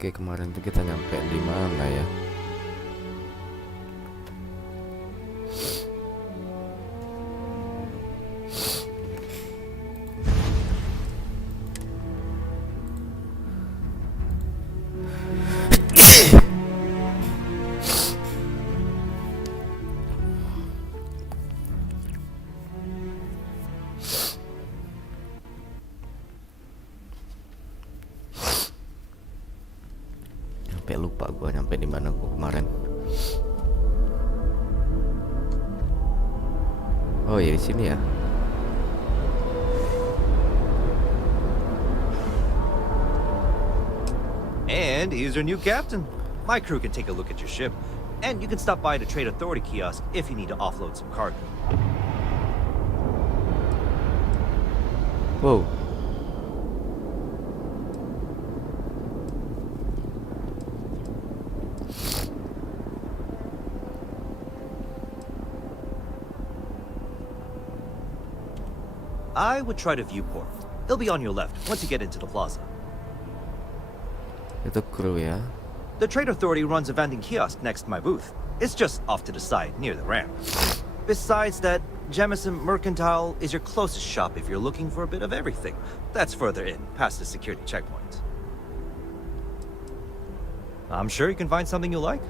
Oke, kemarin tuh kita nyampe di mana ya? Lupa gua nyampe di mana gua kemarin. Oh ya, di sini ya. And here's your new captain. My crew can take a look at your ship, and you can stop by the Trade Authority kiosk if you need to offload some cargo. Wow. I would try to viewport. They'll be on your left once you get into the plaza. Itu kru ya. The Trade Authority runs a vending kiosk next to my booth. It's just off to the side near the ramp. Besides that, Jemison Mercantile is your closest shop if you're looking for a bit of everything. That's further in, past the security checkpoint. I'm sure you can find something you like.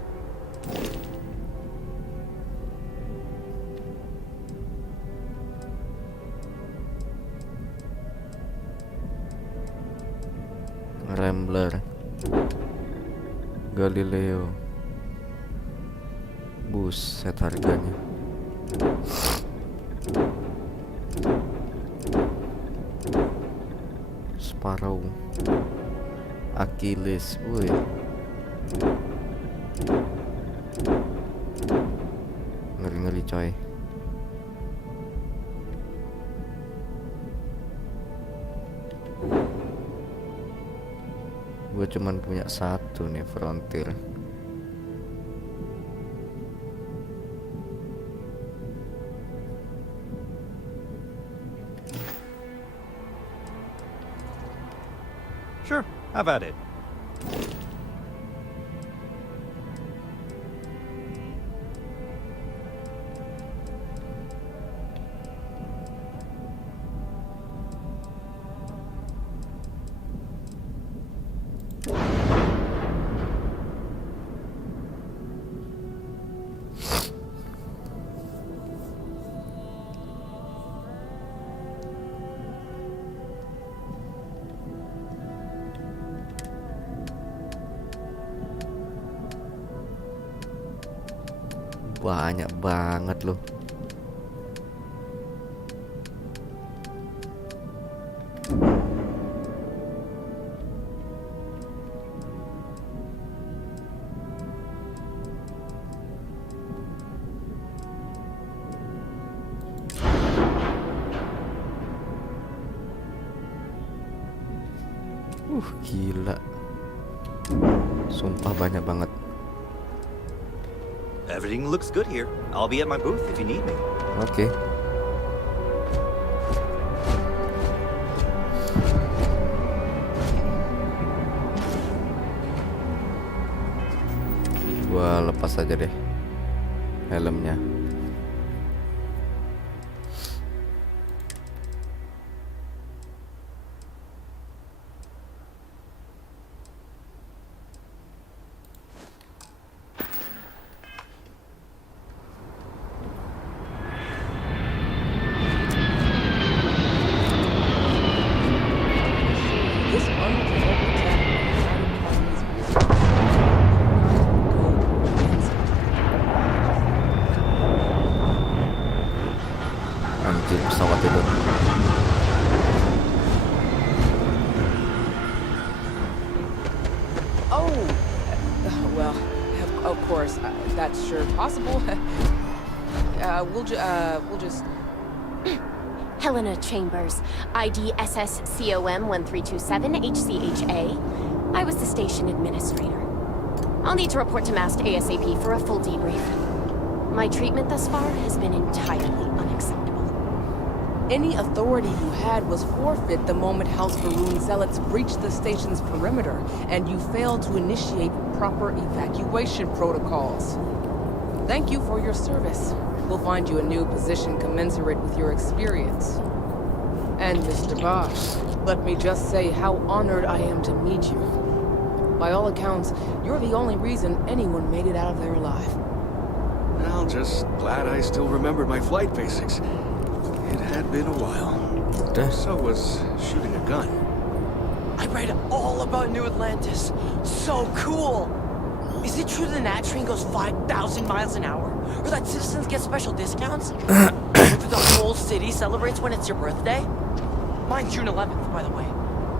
Rambler, Galileo, buset harganya. Sparrow, Achilles, woi. Ngeri-ngeri coy. Gue cuman punya satu nih, Frontier. Sure, how about it? Banyak banget loh. Gila. Sumpah banyak banget. Everything looks good here. I'll be at my booth if you need me. Oke. Gua lepas aja deh helmnya. Pesawat itu. Oh, well, of course, that's sure possible. We'll just. Helena Chambers, ID SSCOM1327HCHA. I was the station administrator. I'll need to report to MAST ASAP for a full debrief. My treatment thus far has been entirely unacceptable. Any authority you had was forfeit the moment House Varun zealots breached the station's perimeter, and you failed to initiate proper evacuation protocols. Thank you for your service. We'll find you a new position commensurate with your experience. And Mr. Bosch, let me just say how honored I am to meet you. By all accounts, you're the only reason anyone made it out of there alive. Well, just glad I still remembered my flight basics. It had been a while. So was shooting a gun. I read all about New Atlantis. So cool! Is it true the Nat train goes 5,000 miles an hour? Or that citizens get special discounts? Or that the whole city celebrates when it's your birthday? Mine's June 11th, by the way.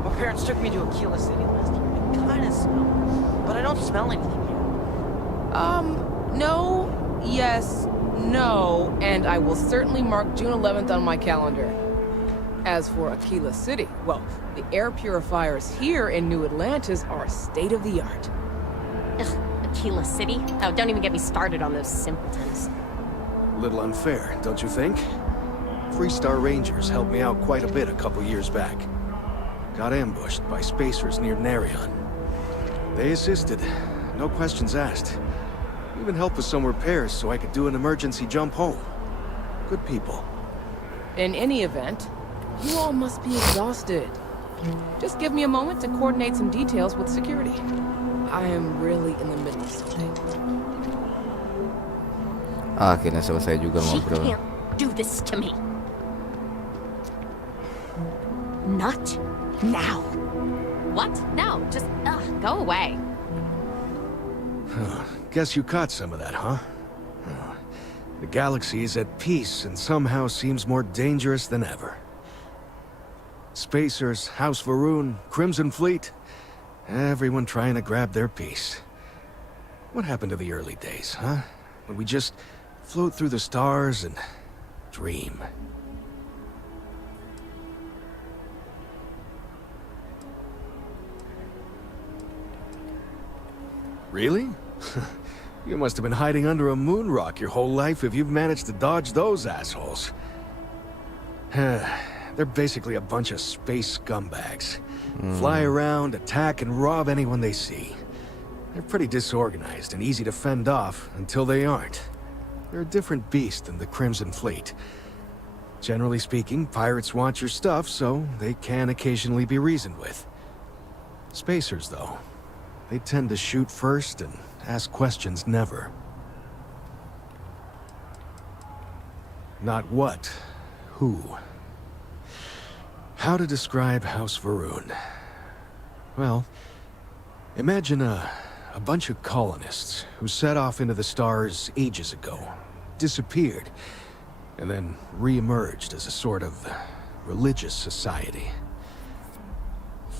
My parents took me to Aquila City last year. It kinda smelled, but I don't smell anything here. No, yes, no, and I will certainly mark June 11th on my calendar. As for Aquila City, well, the air purifiers here in New Atlantis are state-of-the-art. Ugh, Aquila City? Oh, don't even get me started on those simpletons. Little unfair, don't you think? Three-star Rangers helped me out quite a bit a couple years back. Got ambushed by spacers near Narion. They assisted, no questions asked. Even helped with some repairs so I could do an emergency jump home. Good people. In any event, you all must be exhausted. Just give me a moment to coordinate some details with security. I am really in the middle of something. Akhirnya selesai juga She ngobrol. can't do this to me. Not now. What? No, just, go away. Guess you caught some of that, huh? The galaxy is at peace and somehow seems more dangerous than ever. Spacers, House Varun, Crimson Fleet, everyone trying to grab their piece. What happened to the early days, huh? When we just float through the stars and dream. Really? You must have been hiding under a moon rock your whole life if you've managed to dodge those assholes. They're basically a bunch of space scumbags. Fly around, attack, and rob anyone they see. They're pretty disorganized and easy to fend off until they aren't. They're a different beast than the Crimson Fleet. Generally speaking, pirates want your stuff, so they can occasionally be reasoned with. Spacers, though, they tend to shoot first and ask questions never. Not what, who. How to describe House Varun? Well, imagine a bunch of colonists who set off into the stars ages ago, disappeared, and then re-emerged as a sort of religious society.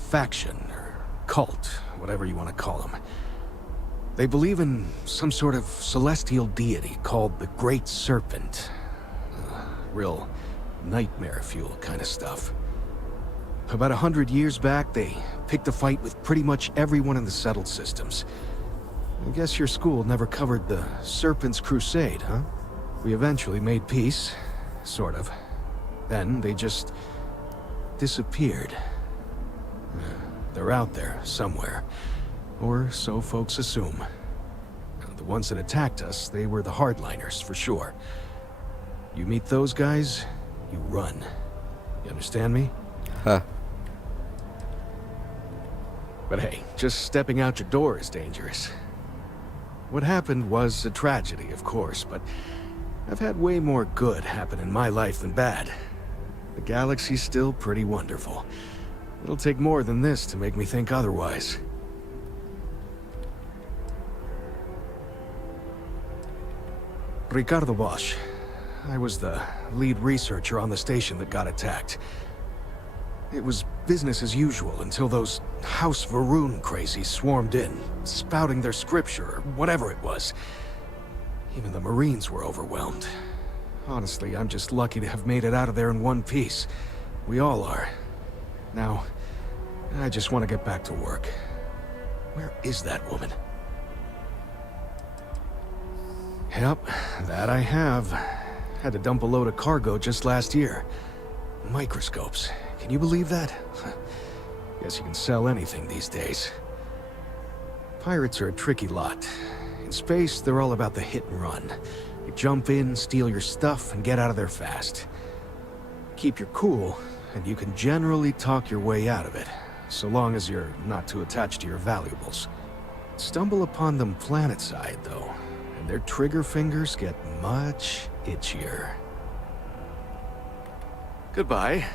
Faction, or cult, whatever you want to call them. They believe in some sort of celestial deity called the Great Serpent. Real nightmare fuel kind of stuff. About 100 years back, they picked a fight with pretty much everyone in the settled systems. I guess your school never covered the Serpent's Crusade, huh? We eventually made peace, sort of. Then they just disappeared. They're out there, somewhere. Or so folks assume. The ones that attacked us, they were the hardliners, for sure. You meet those guys, you run. You understand me? Huh. But hey, just stepping out your door is dangerous. What happened was a tragedy, of course, but I've had way more good happen in my life than bad. The galaxy's still pretty wonderful. It'll take more than this to make me think otherwise. Ricardo Bosch. I was the lead researcher on the station that got attacked. It was business as usual until those House Varun crazies swarmed in, spouting their scripture or whatever it was. Even the Marines were overwhelmed. Honestly, I'm just lucky to have made it out of there in one piece. We all are. Now, I just want to get back to work. Where is that woman? Yep, that I have. Had to dump a load of cargo just last year. Microscopes. Can you believe that? Guess you can sell anything these days. Pirates are a tricky lot. In space, they're all about the hit and run. You jump in, steal your stuff, and get out of there fast. Keep your cool, and you can generally talk your way out of it, so long as you're not too attached to your valuables. Stumble upon them planetside, though, and their trigger fingers get much itchier. Goodbye.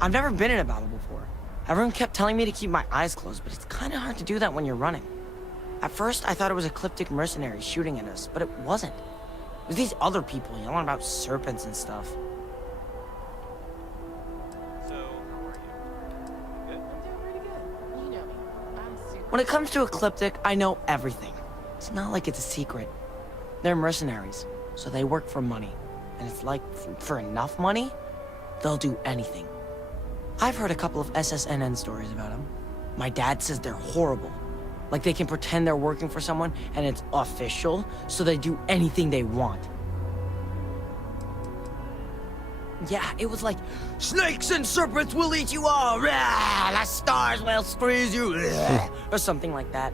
I've never been in a battle before. Everyone kept telling me to keep my eyes closed, but it's kind of hard to do that when you're running. At first, I thought it was ecliptic mercenaries shooting at us, but it wasn't. It was these other people yelling about serpents and stuff. So, how are you? Good? I'm doing pretty good. You know me. I'm super... When it comes to ecliptic, I know everything. It's not like it's a secret. They're mercenaries, so they work for money. And it's like, for enough money, they'll do anything. I've heard a couple of SSNN stories about them. My dad says they're horrible. Like they can pretend they're working for someone and it's official, so they do anything they want. Yeah, it was like, snakes and serpents will eat you all, rah, the stars will squeeze you, rah, or something like that.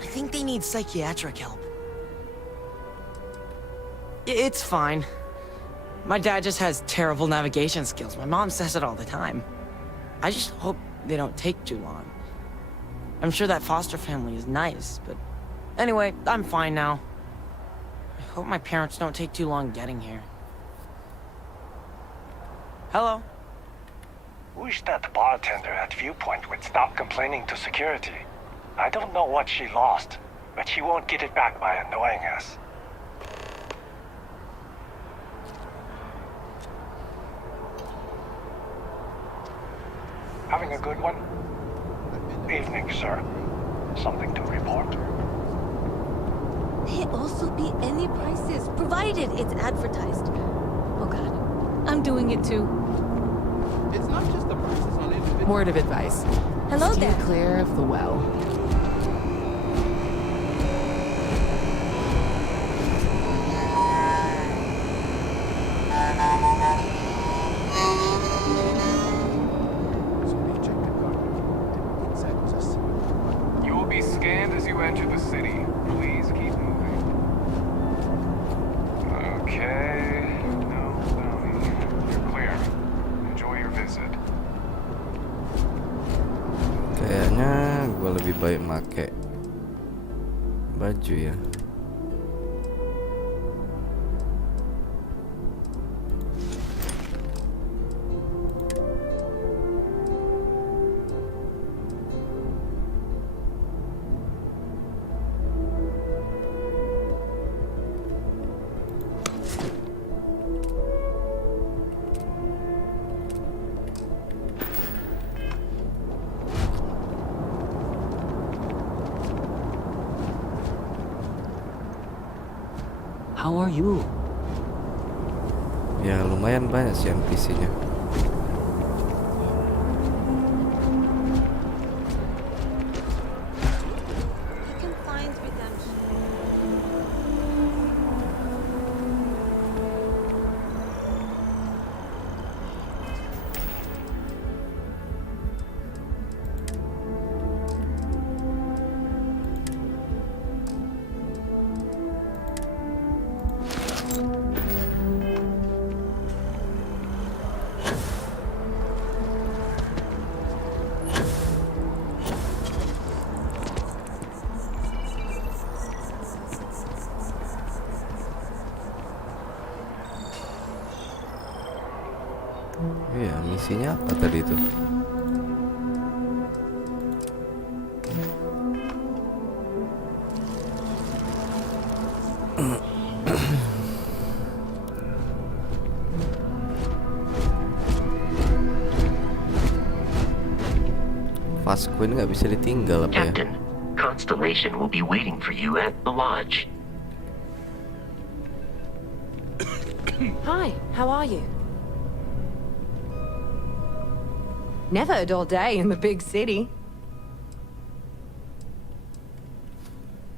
I think they need psychiatric help. It's fine. My dad just has terrible navigation skills. My mom says it all the time. I just hope they don't take too long. I'm sure that foster family is nice, but anyway, I'm fine now. I hope my parents don't take too long getting here. Hello? Wish that bartender at Viewpoint would stop complaining to security. I don't know what she lost, but she won't get it back by annoying us. Having a good one? Evening, sir. Something to report? May also be any prices, provided it's advertised. Oh god, I'm doing it too. It's not just the prices on individual... Word of advice. Hello Steer there. clear of the well. You will be scanned as you enter the city. Please keep moving. Okay. No bounty. You're clear. Enjoy your visit. Kayaknya gue lebih baik make baju ya. How are you? Ya lumayan banyak sih NPC-nya. You can find redemption. Iya, misinya apa tadi tuh? Fast Queen nggak bisa ditinggal apa ya? Captain, Constellation will be waiting for you at the lodge. Hi, how are you? Never a dull day in the big city.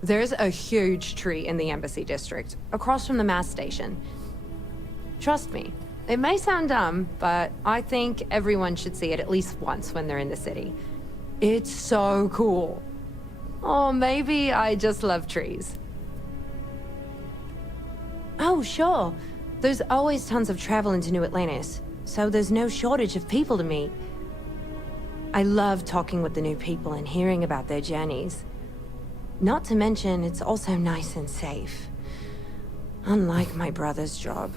There's a huge tree in the embassy district, across from the mass station. Trust me. It may sound dumb, but I think everyone should see it at least once when they're in the city. It's so cool. Or maybe I just love trees. Oh, sure. There's always tons of travel into New Atlantis, so there's no shortage of people to meet. I love talking with the new people and hearing about their journeys. Not to mention, it's also nice and safe. Unlike my brother's job.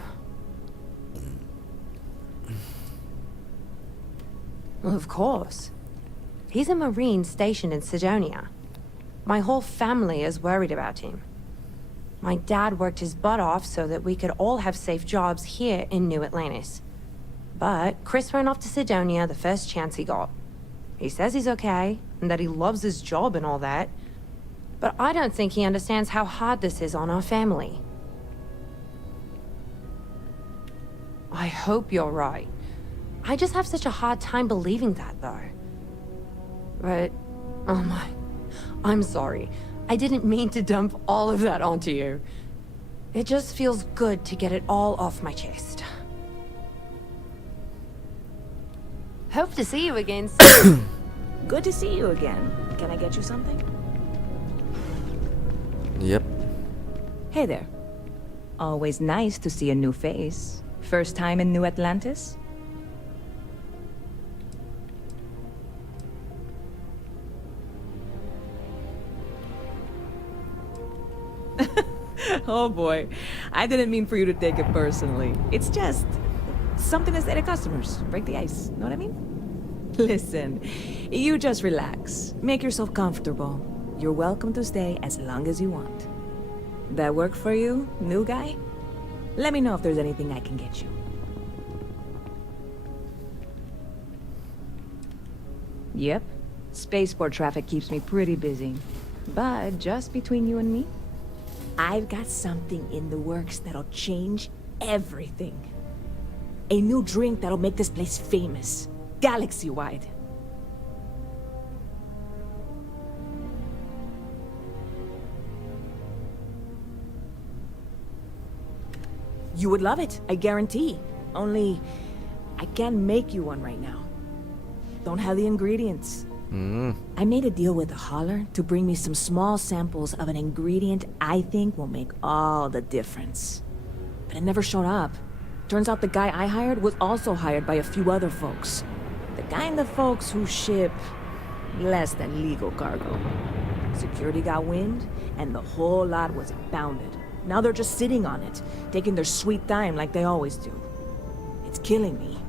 Well, of course. He's a Marine stationed in Sidonia. My whole family is worried about him. My dad worked his butt off so that we could all have safe jobs here in New Atlantis. But Chris went off to Sidonia the first chance he got. He says he's okay, and that he loves his job and all that. But I don't think he understands how hard this is on our family. I hope you're right. I just have such a hard time believing that, though. But, oh my, I'm sorry. I didn't mean to dump all of that onto you. It just feels good to get it all off my chest. Hope to see you again soon. Good to see you again. Can I get you something? Yep. Hey there. Always nice to see a new face. First time in New Atlantis? Oh boy, I didn't mean for you to take it personally. It's just something to say to customers. Break the ice, know what I mean? Listen, you just relax. Make yourself comfortable. You're welcome to stay as long as you want. That work for you, new guy? Let me know if there's anything I can get you. Yep, spaceport traffic keeps me pretty busy. But just between you and me, I've got something in the works that'll change everything. A new drink that'll make this place famous, galaxy-wide. You would love it, I guarantee. Only, I can't make you one right now. Don't have the ingredients. I made a deal with the hauler to bring me some small samples of an ingredient I think will make all the difference. But it never showed up. Turns out the guy I hired was also hired by a few other folks. The kind of folks who ship less than legal cargo. Security got wind, and the whole lot was impounded. Now they're just sitting on it, taking their sweet time like they always do. It's killing me.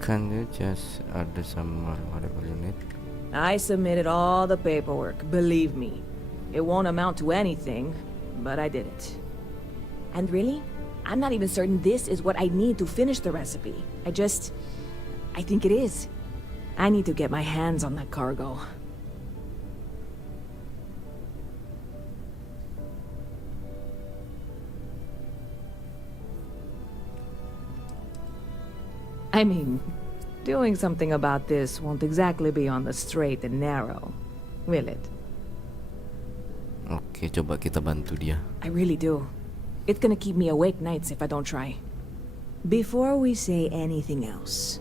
Can you just add some whatever you need? I submitted all the paperwork, believe me. It won't amount to anything, but I did it. And really, I'm not even certain this is what I need to finish the recipe. I think it is. I need to get my hands on that cargo. I mean, doing something about this won't exactly be on the straight and narrow, will it? Oke, coba kita bantu dia. I really do. It's gonna keep me awake nights if I don't try. Before we say anything else,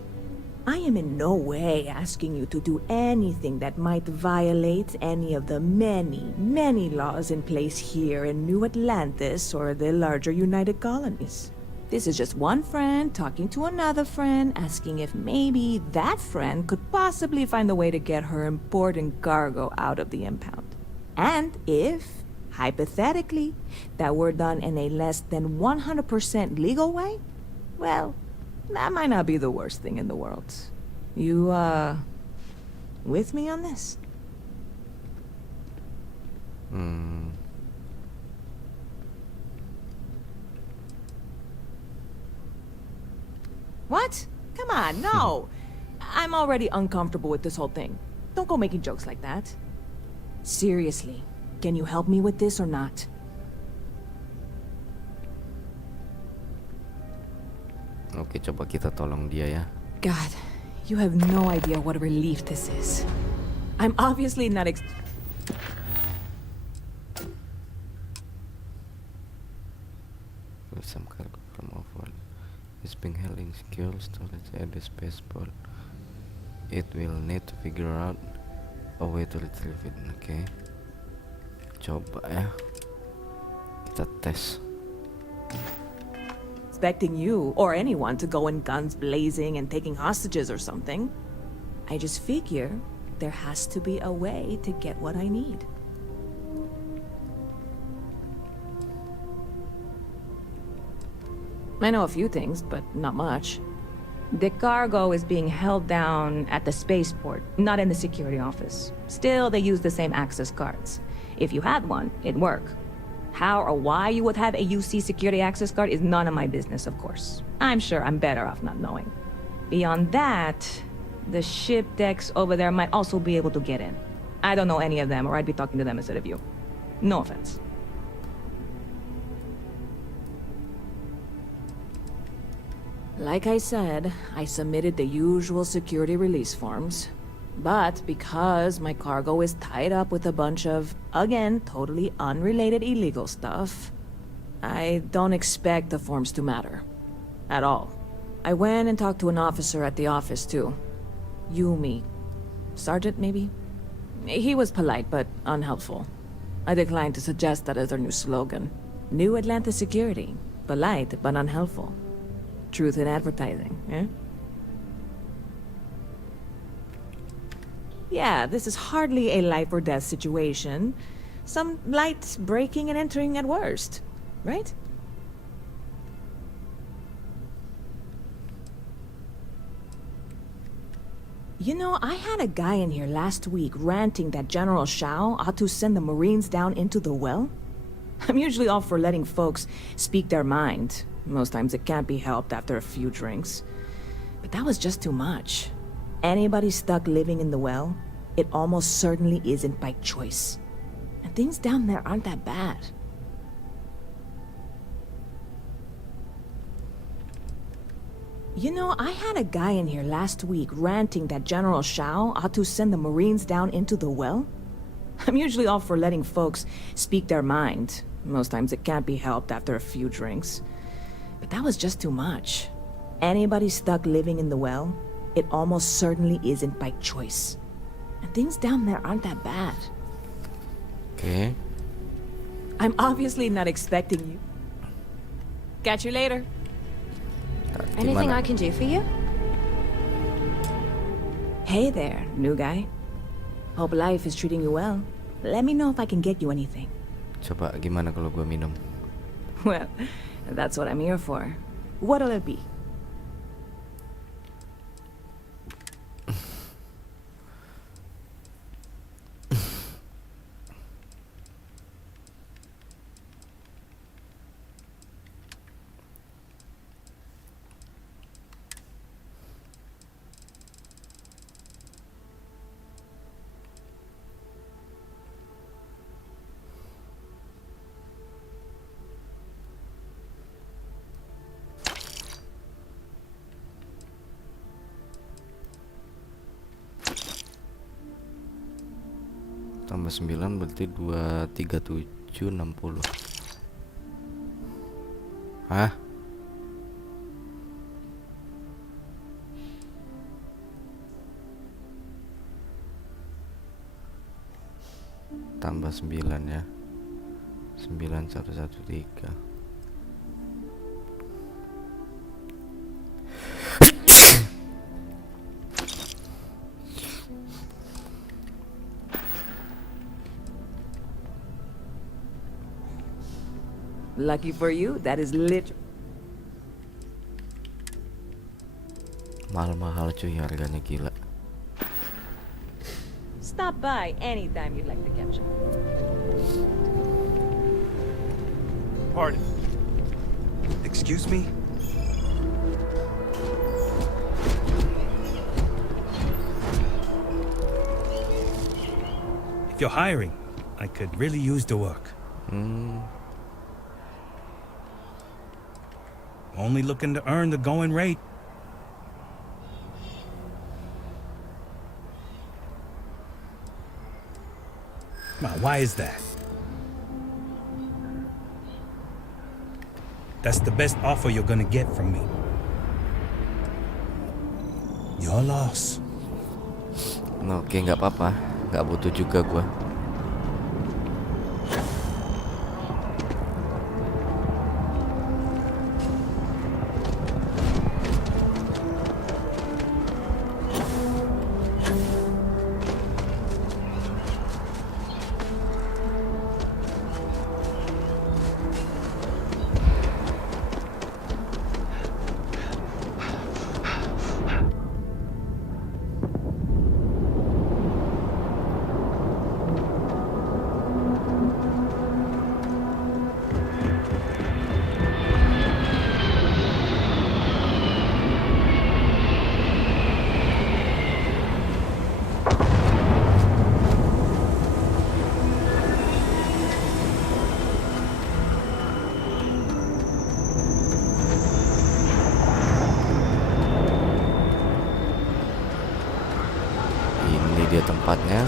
I am in no way asking you to do anything that might violate any of the many, many laws in place here in New Atlantis or the larger United Colonies. This is just one friend talking to another friend, asking if maybe that friend could possibly find a way to get her important cargo out of the impound. And if, hypothetically, that were done in a less than 100% legal way, well, that might not be the worst thing in the world. You, with me on this? What? Come on, no. I'm already uncomfortable with this whole thing. Don't go making jokes like that. Seriously, can you help me with this or not? Oke, coba kita tolong dia ya. God, You have no idea what a relief this is. I'm obviously not Some cargo from overall is being held in secure storage at the spaceport. It will need to figure out a way to retrieve it. Oke. Coba ya. Kita tes. expecting you or anyone to go in guns blazing and taking hostages or something. I just figure there has to be a way to get what I need. I know a few things, but not much. The cargo is being held down at the spaceport, not in the security office. Still, they use the same access cards. If you had one, it'd work. How or why you would have a UC security access card is none of my business, of course. I'm sure I'm better off not knowing. Beyond that, the ship decks over there might also be able to get in. I don't know any of them, or I'd be talking to them instead of you. No offense. Like I said, I submitted the usual security release forms. But because my cargo is tied up with a bunch of, again, totally unrelated illegal stuff, I don't expect the forms to matter. At all. I went and talked to an officer at the office, too. Yumi. Sergeant, maybe? He was polite, but unhelpful. I declined to suggest that as their new slogan. New Atlanta Security. Polite, but unhelpful. Truth in advertising, eh? Yeah, this is hardly a life or death situation. Some light breaking and entering at worst, right? You know, I had a guy in here last week ranting that General Shao ought to send the Marines down into the well. I'm usually all for letting folks speak their mind. Most times it can't be helped after a few drinks. But that was just too much. Anybody stuck living in the well, it almost certainly isn't by choice. And things down there aren't that bad. You know, I had a guy in here last week ranting that General Shao ought to send the Marines down into the well. I'm usually all for letting folks speak their mind. Most times it can't be helped after a few drinks. But that was just too much. Anybody stuck living in the well, it almost certainly isn't by choice. And things down there aren't that bad. Okay. I'm obviously not expecting you. Catch you later. Anything I can do for you? Hey there, new guy. Hope life is treating you well. Let me know if I can get you anything. Coba gimana kalau gua minum? Well, that's what I'm here for. What'll it be? Tambah 9 berarti 237 60. Hah? Tambah 9 ya. 9113. Lucky for you, that is lit. Mahal-mahal cuy, harganya gila. Stop by anytime you'd like to capture. Pardon. Excuse me? If you're hiring, I could really use the work. Only looking to earn the going rate. Come on, why is that? That's the best offer you're gonna get from me. Your loss. Oke, nggak apa-apa. Nggak butuh juga gua. Dia tempatnya.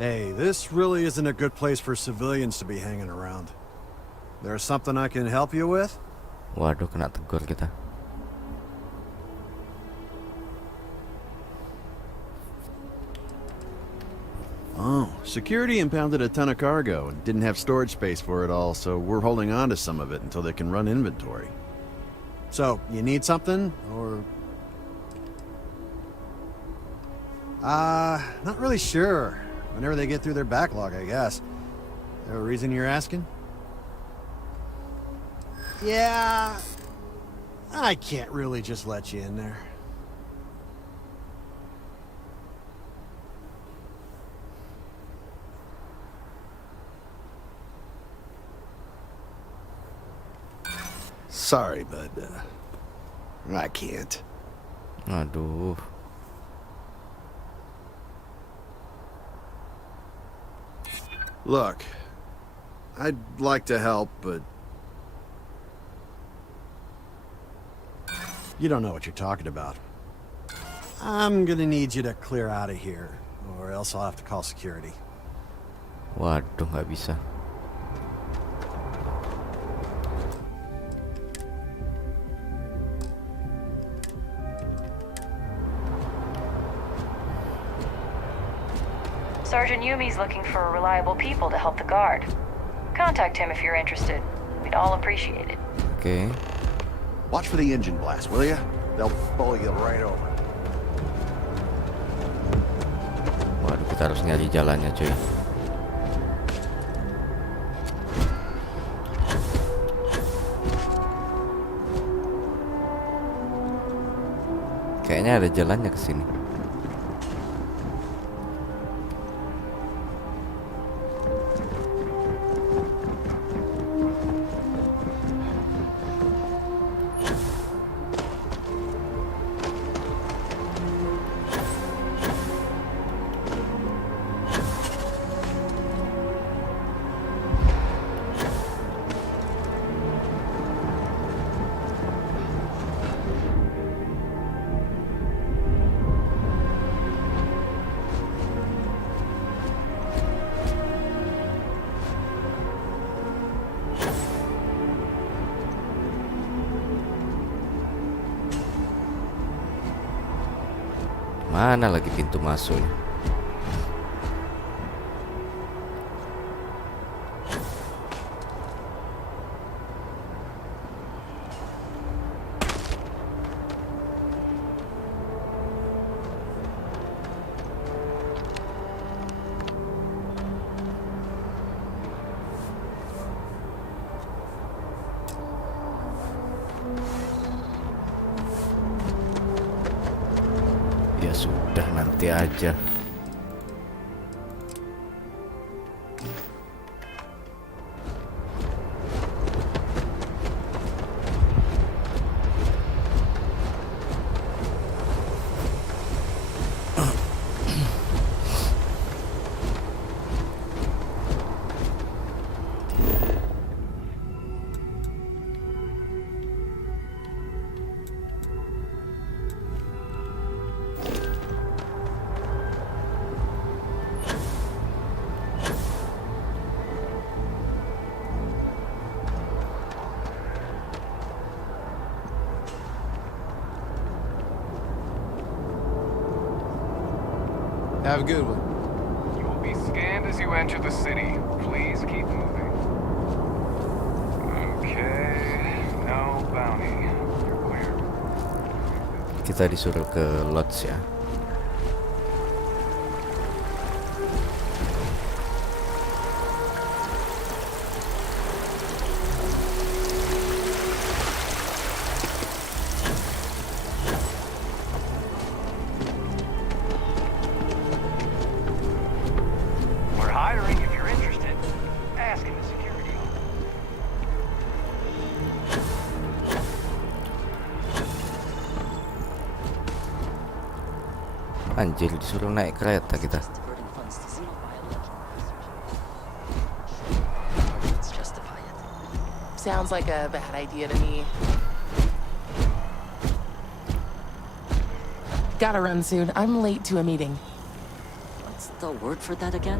Hey, this really isn't a good place for civilians to be hanging around. There's something I can help you with? Waduh, kena tegur kita. Oh, security impounded a ton of cargo and didn't have storage space for it all, so we're holding on to some of it until they can run inventory. So, you need something, or...? Not really sure. Whenever they get through their backlog, I guess. There a reason you're asking? Yeah... I can't really just let you in there. Sorry, but, I can't. Aduh. Look, I'd like to help, but... You don't know what you're talking about. I'm gonna need you to clear out of here, or else I'll have to call security. Waduh, nggak bisa. Sergeant Yumi's looking for reliable people to help the guard. Contact him if you're interested. We'd all appreciate it. Okay. Watch for the engine blast, will ya? They'll pull you right over. Waduh, kita harus nyari jalannya, cuy. Kayaknya ada jalannya ke sini. Mana lagi pintu masuknya? Ya sudah, nanti aja. Have a good one. You will be scanned as you enter the city. Please keep moving. Okay, no bounty. You're clear. Kita disuruh ke lodge ya. We're hiring if you're interested. Ask in the security office. Anjir, disuruh naik kereta kita. Sounds like a bad idea to me. Gotta run soon. I'm late to a meeting. What's the word for that again?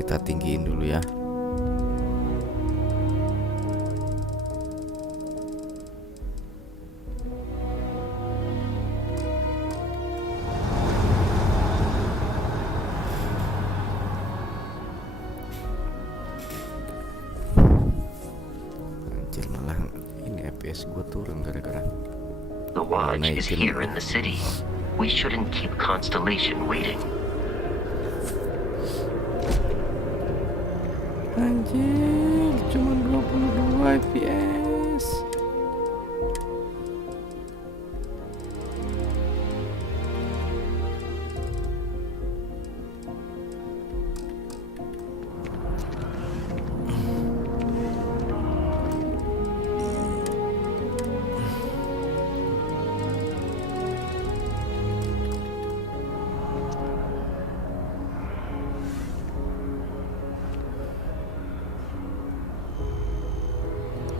Kita tinggiin dulu ya. Anjir, malah ini FPS gue turun gara-gara The Lodge is here in the city. We shouldn't keep Constellation waiting. Anjir, cuma 22 FPS.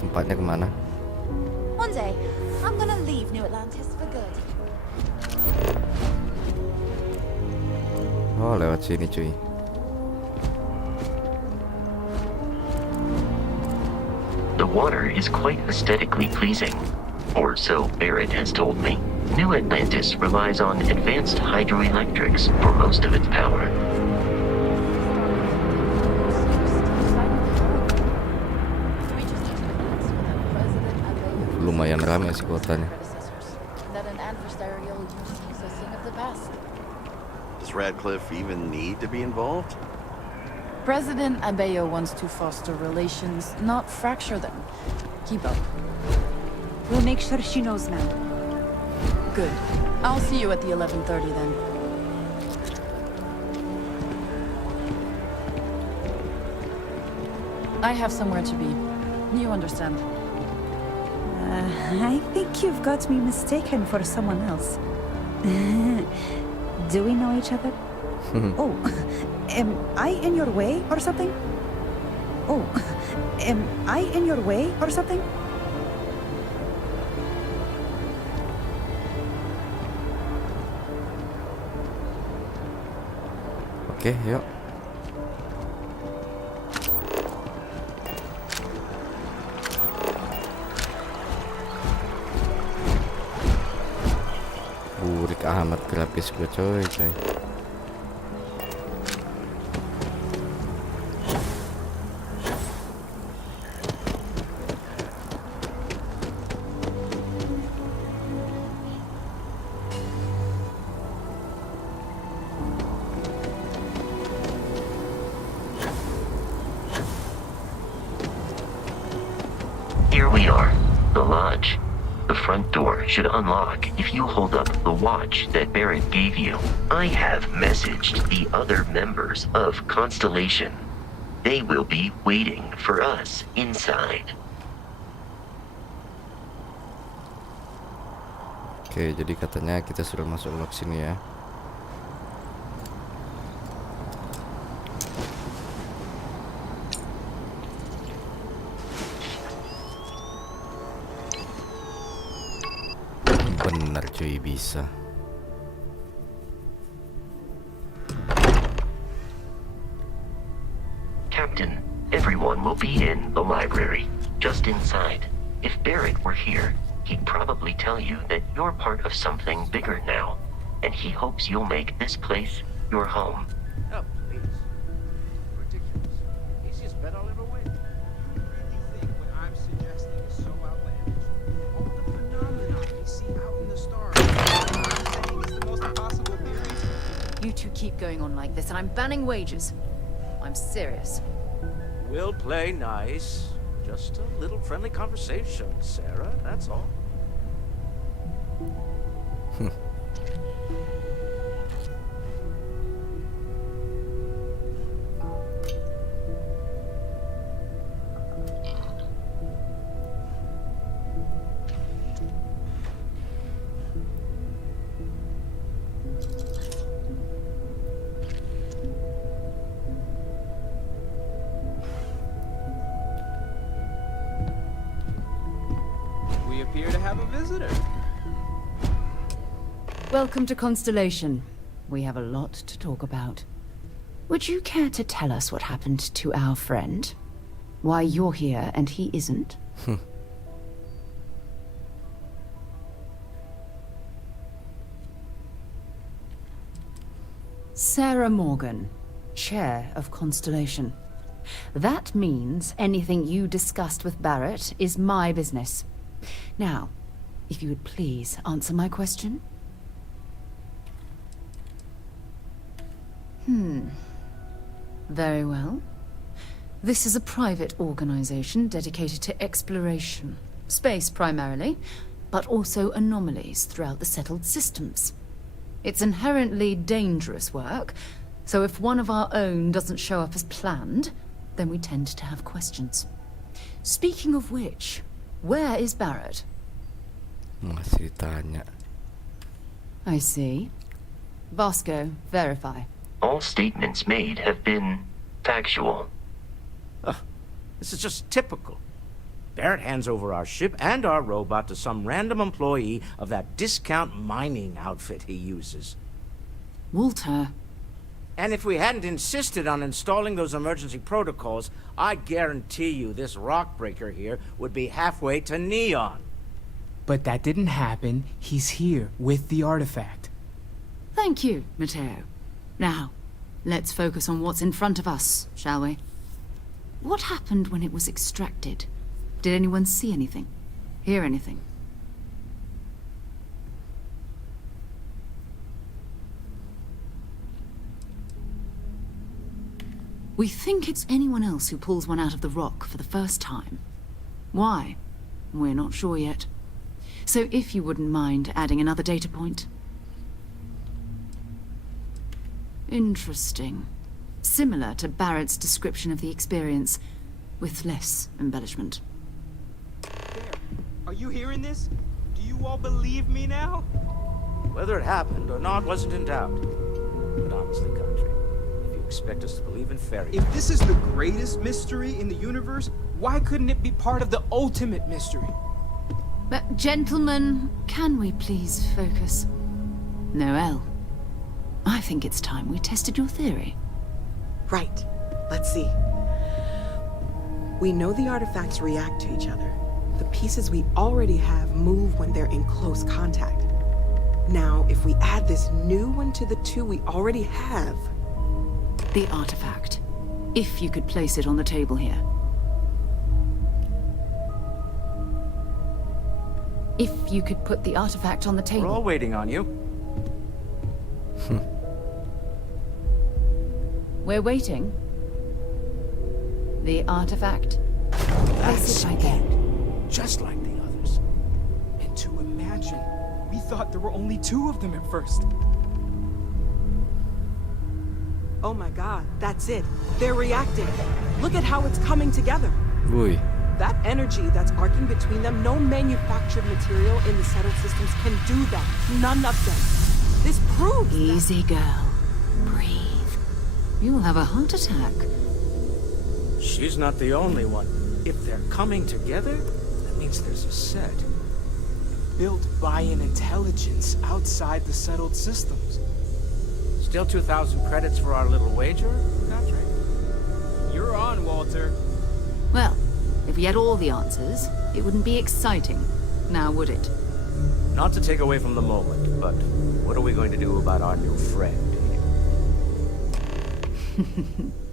Tempatnya kemana? One day, I'm gonna leave New Atlantis for good. Oh, lewat sini cuy. The water is quite aesthetically pleasing, or so Barrett has told me. New Atlantis relies on advanced hydroelectrics for most of its power. Lumayan ramai sih kotanya. That an adversarial use is a thing of the past. Does Radcliffe even need to be involved? President Abeyo wants to foster relations, not fracture them. Keep up. We'll make sure she knows, ma'am. Good. I'll see you at the 11:30 then. I have somewhere to be. You understand. I think you've got me mistaken for someone else. Do we know each other? Oh, am I in your way or something? Oh, am I in your way or something? Oke, yuk. Burik amat grafis gue coy. Here we are, the lodge. The front door should unlock if you hold up the watch that Barrett gave you. I have messaged the other members of Constellation. They will be waiting for us inside. Oke, jadi katanya kita sudah masuk log sini ya. Bener cuy, bisa. Captain, everyone will be in the library. just inside. If Barrett were here, he'd probably tell you that you're part of something bigger now, and he hopes you'll make this place your home. Oh, please. Ridiculous. Easiest bet I'll ever win. You really think what I'm suggesting is so outlandish? All the phenomena we see out in the stars. I'm saying is the most impossible theories. You two keep going on like this, and I'm banning wagers. I'm serious. We'll play nice. Just a little friendly conversation, Sarah, that's all. We appear to have a visitor. Welcome to Constellation. We have a lot to talk about. Would you care to tell us what happened to our friend? Why you're here and he isn't? Sarah Morgan, Chair of Constellation. That means anything you discussed with Barrett is my business. Now, if you would please answer my question. Very well. This is a private organization dedicated to exploration. Space primarily, but also anomalies throughout the settled systems. It's inherently dangerous work, so if one of our own doesn't show up as planned, then we tend to have questions. Speaking of which, where is Barrett? Masih ditanya. I see. Vasco, verify. All statements made have been factual. This is just typical. Barrett hands over our ship and our robot to some random employee of that discount mining outfit he uses. Walter. And if we hadn't insisted on installing those emergency protocols, I guarantee you this rock breaker here would be halfway to Neon. But that didn't happen. He's here with the artifact. Thank you, Matteo. Now, let's focus on what's in front of us, shall we? What happened when it was extracted? Did anyone see anything? Hear anything? We think it's anyone else who pulls one out of the rock for the first time. Why? We're not sure yet. So if you wouldn't mind adding another data point. Interesting. Similar to Barrett's description of the experience, with less embellishment. Are you hearing this? Do you all believe me now? Whether it happened or not wasn't in doubt. But honestly, country, if you expect us to believe in fairy tales... If this is the greatest mystery in the universe, why couldn't it be part of the ultimate mystery? But gentlemen, can we please focus? Noel, I think it's time we tested your theory. Right. Let's see. We know the artifacts react to each other. The pieces we already have move when they're in close contact. Now, if we add this new one to the two we already have... The artifact. If you could place it on the table here. If you could put the artifact on the table. We're all waiting on you. We're waiting. The artifact. That's place it right there. just like the others. And to imagine, we thought there were only 2 of them at first. Oh my god, that's it. They're reacting. Look at how it's coming together. Ui. That energy that's arcing between them, no manufactured material in the settled systems can do that. None of them. This proves Easy, girl. Breathe. You'll have a heart attack. She's not the only one. If they're coming together, that means there's a set. Built by an intelligence outside the settled systems. Still 2,000 credits for our little wager, Country? You're on, Walter. Well, if we we had all the answers, it wouldn't be exciting, now would it? Not to take away from the moment, but what are we going to do about our new friend?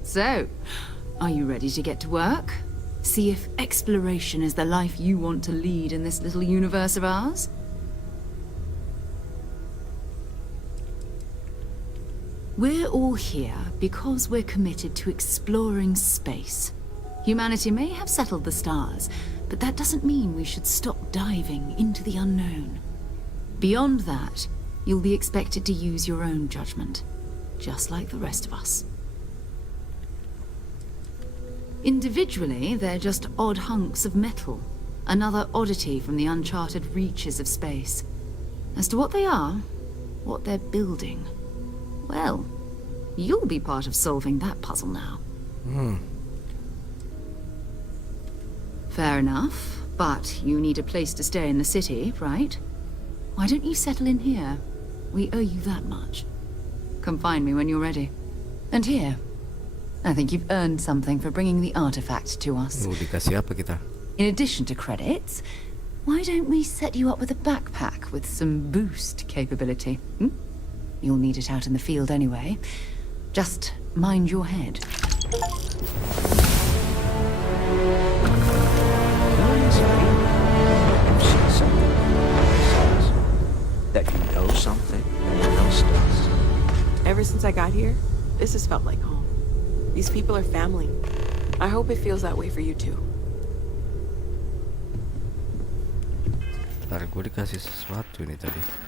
So, are you ready to get to work? See if exploration is the life you want to lead in this little universe of ours? We're all here because we're committed to exploring space. Humanity may have settled the stars, but that doesn't mean we should stop diving into the unknown. Beyond that, you'll be expected to use your own judgment, just like the rest of us. Individually, they're just odd hunks of metal, another oddity from the uncharted reaches of space. As to what they are, what they're building, well, you'll be part of solving that puzzle now. Fair enough, but you need a place to stay in the city, right? Why don't you settle in here? We owe you that much. Come find me when you're ready. And here, I think you've earned something for bringing the artifact to us. Dikasih apa kita? In addition to credits, why don't we set you up with a backpack with some boost capability? You'll need it out in the field anyway. Just mind your head. That you know something no one else does. Ever since I got here, this has felt like home. These people are family. I hope it feels that way for you too. Ntar gue dikasih sesuatu ini tadi.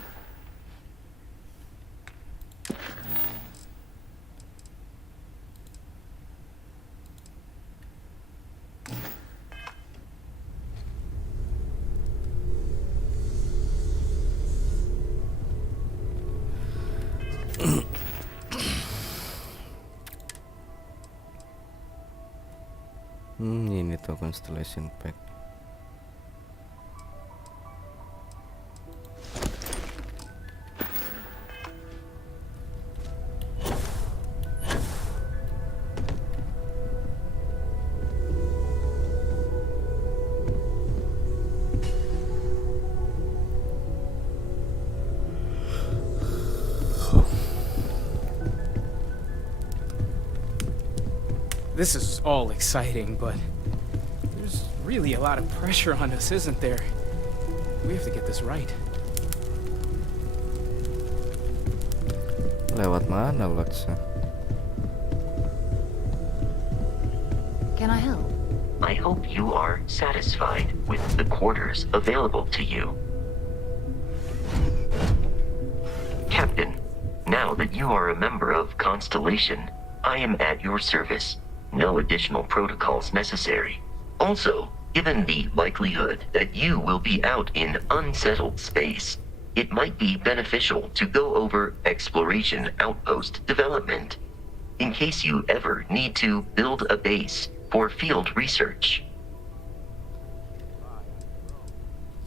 Ini tuh constellation pack. This is all exciting, but there's really a lot of pressure on us, isn't there? We have to get this right. Lewat mana lotsnya? Can I help? I hope you are satisfied with the quarters available to you. Captain, now that you are a member of Constellation, I am at your service. No additional protocols necessary. Also, given the likelihood that you will be out in unsettled space, it might be beneficial to go over exploration outpost development, in case you ever need to build a base for field research.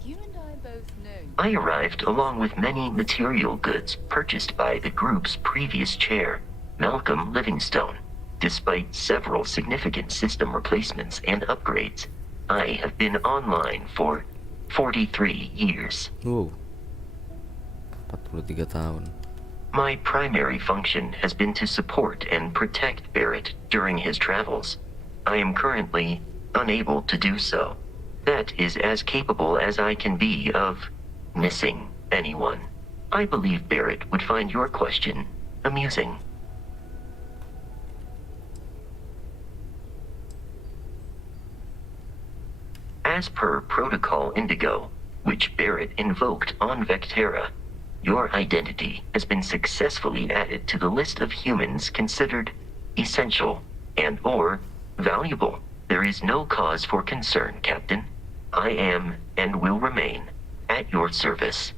You and I both know. I arrived along with many material goods purchased by the group's previous chair, Malcolm Livingstone. Despite several significant system replacements and upgrades, I have been online for 43 years. 43 tahun. My primary function has been to support and protect Barrett during his travels. I am currently unable to do so. That is as capable as I can be of missing anyone. I believe Barrett would find your question amusing. As per Protocol Indigo, which Barrett invoked on Vectera, your identity has been successfully added to the list of humans considered essential and/or valuable. There is no cause for concern, Captain. I am and will remain at your service.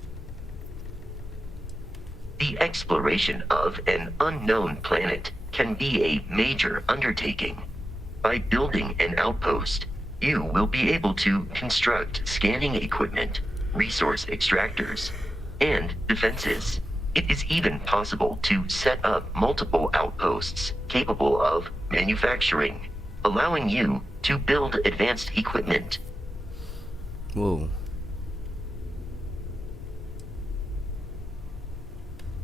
The exploration of an unknown planet can be a major undertaking. By building an outpost, you will be able to construct scanning equipment, resource extractors, and defenses. It is even possible to set up multiple outposts capable of manufacturing allowing you to build advanced equipment. Wow.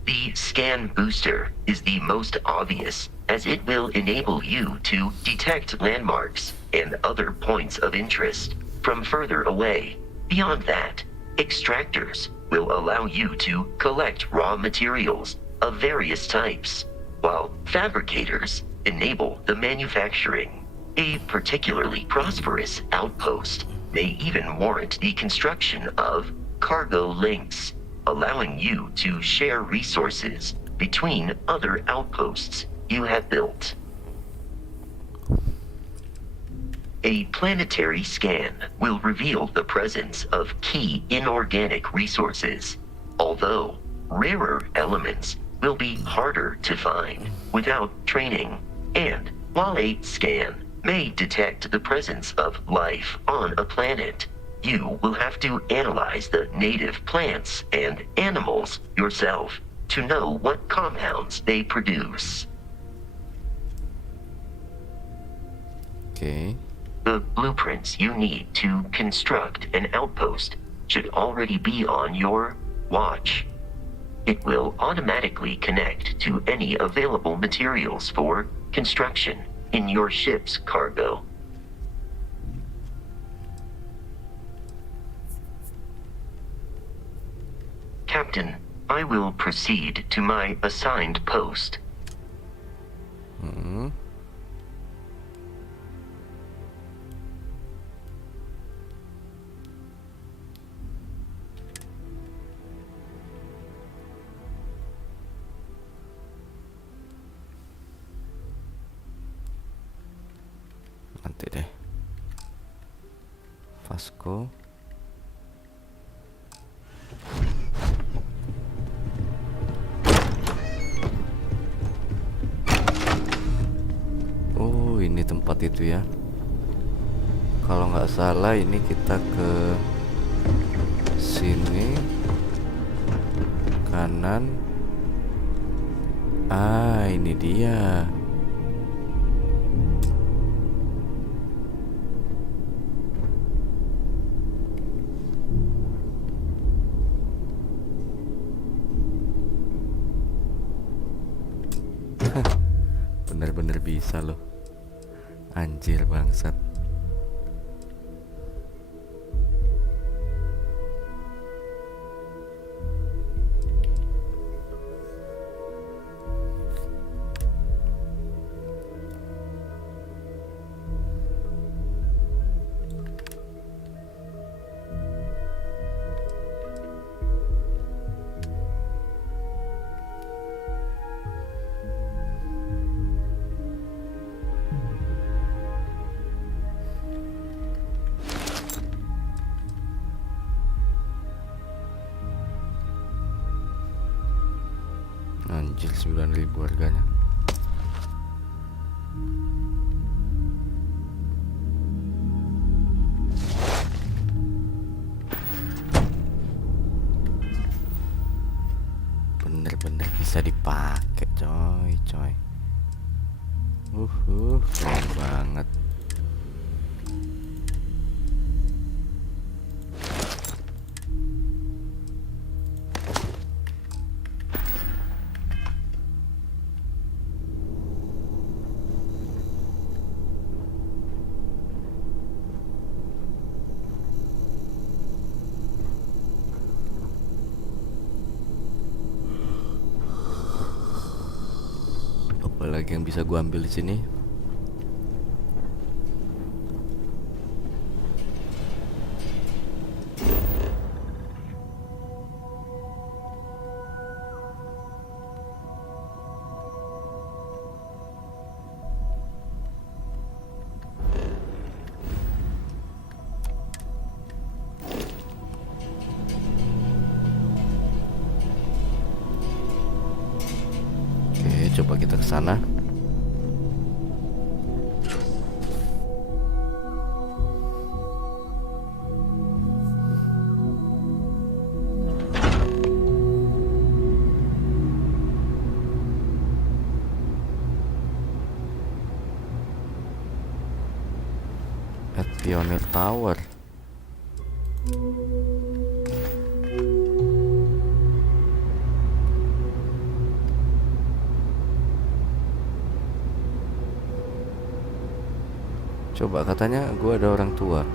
The scan booster is the most obvious, as it will enable you to detect landmarks and other points of interest from further away. Beyond that, extractors will allow you to collect raw materials of various types, while fabricators enable the manufacturing. A particularly prosperous outpost may even warrant the construction of cargo links, allowing you to share resources between other outposts you have built. A planetary scan will reveal the presence of key inorganic resources, although rarer elements will be harder to find without training. And while a scan may detect the presence of life on a planet, you will have to analyze the native plants and animals yourself to know what compounds they produce. Okay. The blueprints you need to construct an outpost should already be on your watch. It will automatically connect to any available materials for construction in your ship's cargo. Captain, I will proceed to my assigned post. Nanti deh. Vasco. Oh, ini tempat itu ya. Kalau nggak salah ini kita ke sini kanan. Ah, ini dia. Bener-bener bisa loh. Anjir bangsat. Anjir 9.000 harganya. Bener-bener bisa dipakai coy. Keren banget. Apalagi yang bisa gua ambil di sini? Oke, coba kita ke sana. Pioneer Tower. Coba, katanya gue ada orang tua.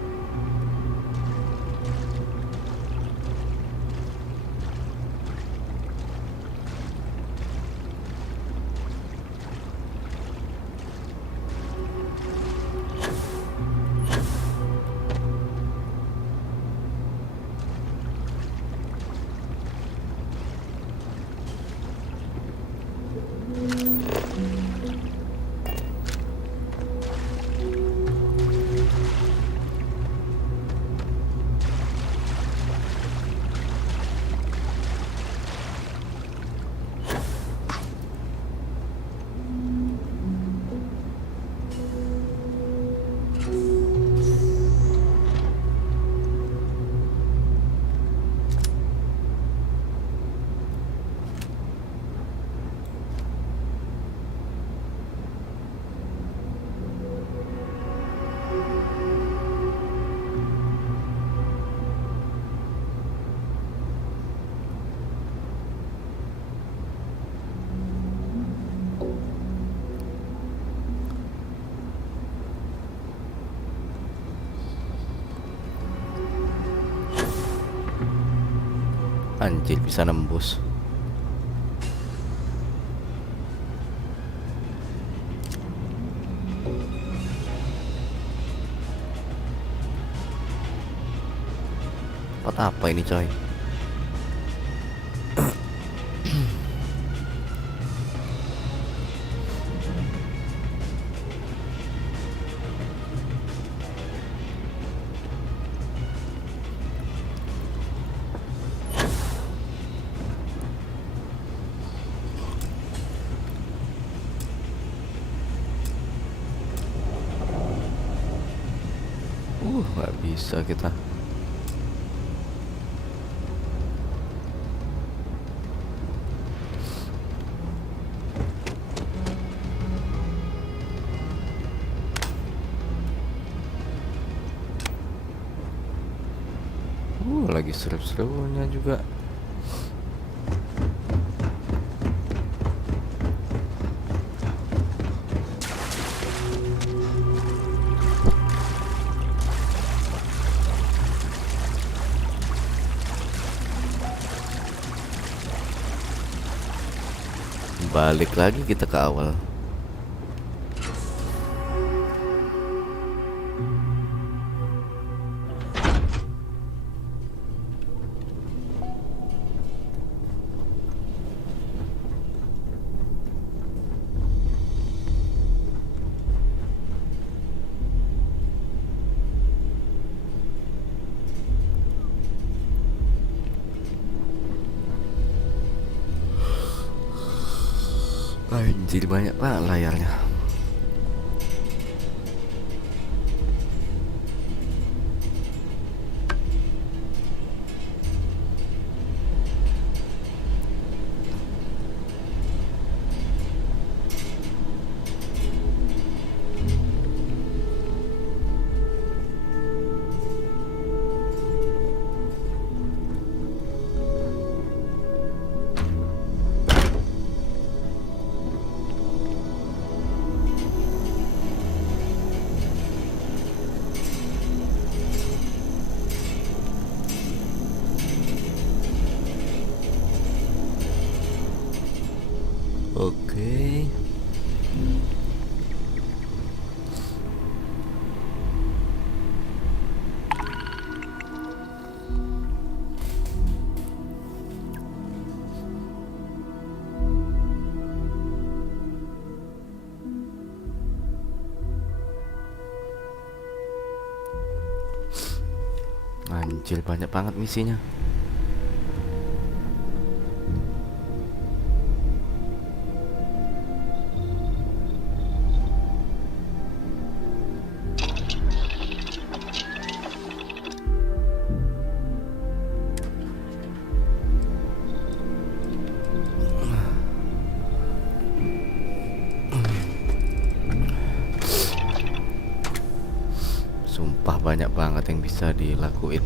Anjir, bisa nembus. Pot apa ini, coy? Nggak bisa kita. Lagi seru-serunya juga. Balik lagi kita ke awal. Anjir, banyak banget layarnya. Oke. Anjir, banyak banget misinya. Sumpah Sumpah banyak banget yang bisa dilakuin.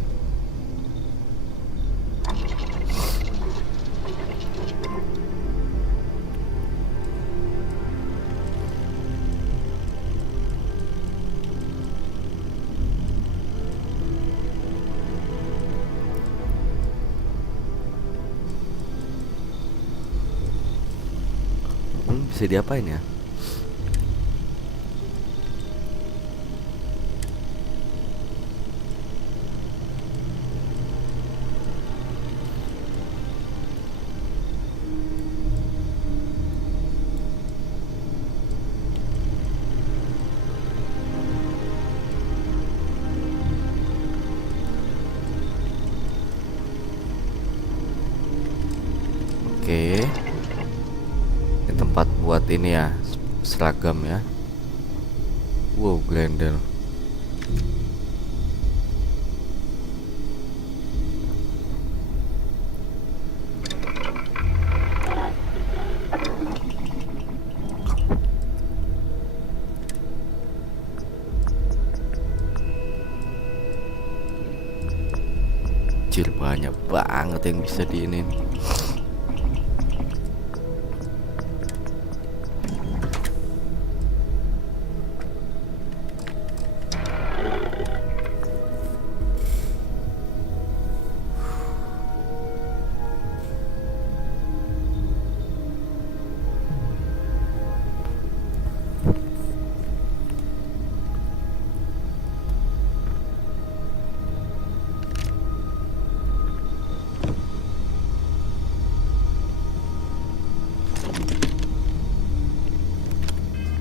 Bisa diapain ya? Oke. Ini tempat buat ini ya, seragam ya. Wow, blender. Anjir, banyak banget yang bisa diinin.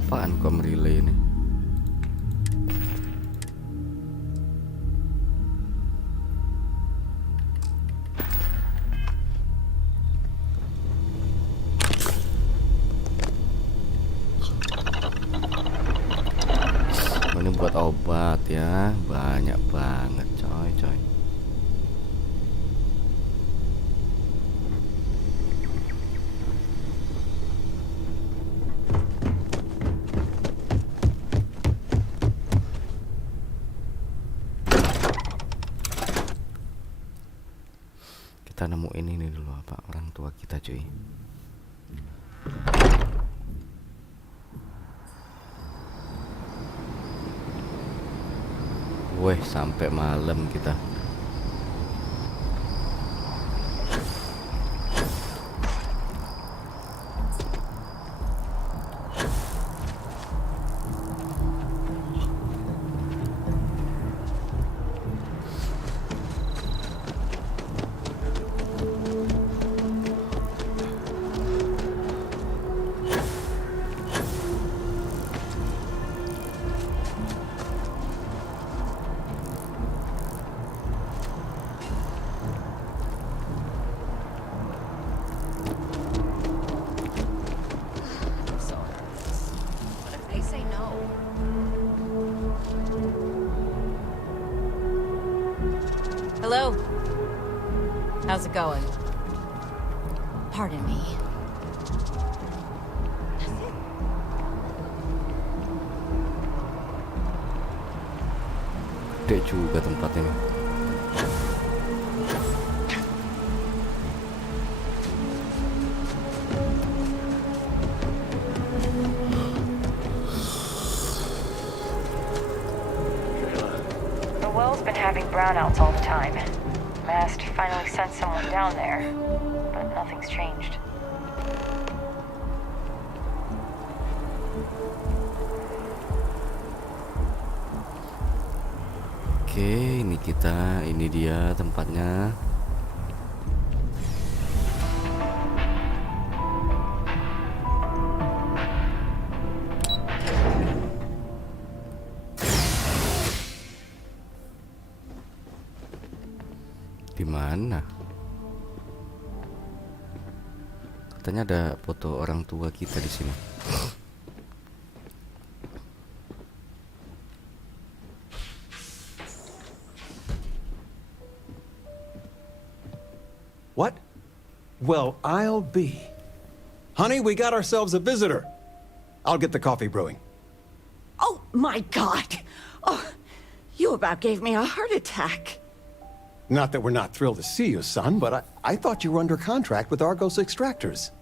Apaan com relay ini? Ini buat obat ya, banyak banget coy. Kita nemuin ini dulu, apa orang tua kita cuy. Weh, sampai malam kita. Hello. How's it going? Pardon me. Gede juga tempat ini. The well's been having brownouts all the time. Mast finally sent someone down there, but nothing's changed. Oke, ini dia tempatnya. Di mana? Katanya ada foto orang tua kita di sini. What? Well, I'll be. Honey, we got ourselves a visitor. I'll get the coffee brewing. Oh, my God. Oh, You about gave me a heart attack. Not that we're not thrilled to see you, son, but I thought you were under contract with Argos Extractors.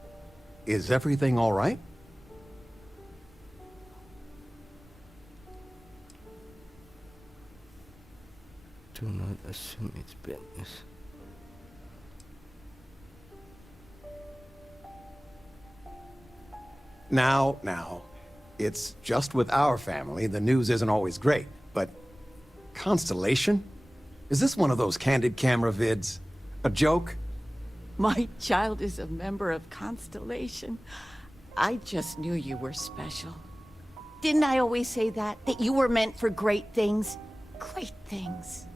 Is everything all right? Do not assume it's business. Now, it's just with our family, the news isn't always great, but Constellation? Is this one of those candid camera vids? A joke? My child is a member of Constellation. I just knew you were special. Didn't I always say that? That you were meant for great things? Great things.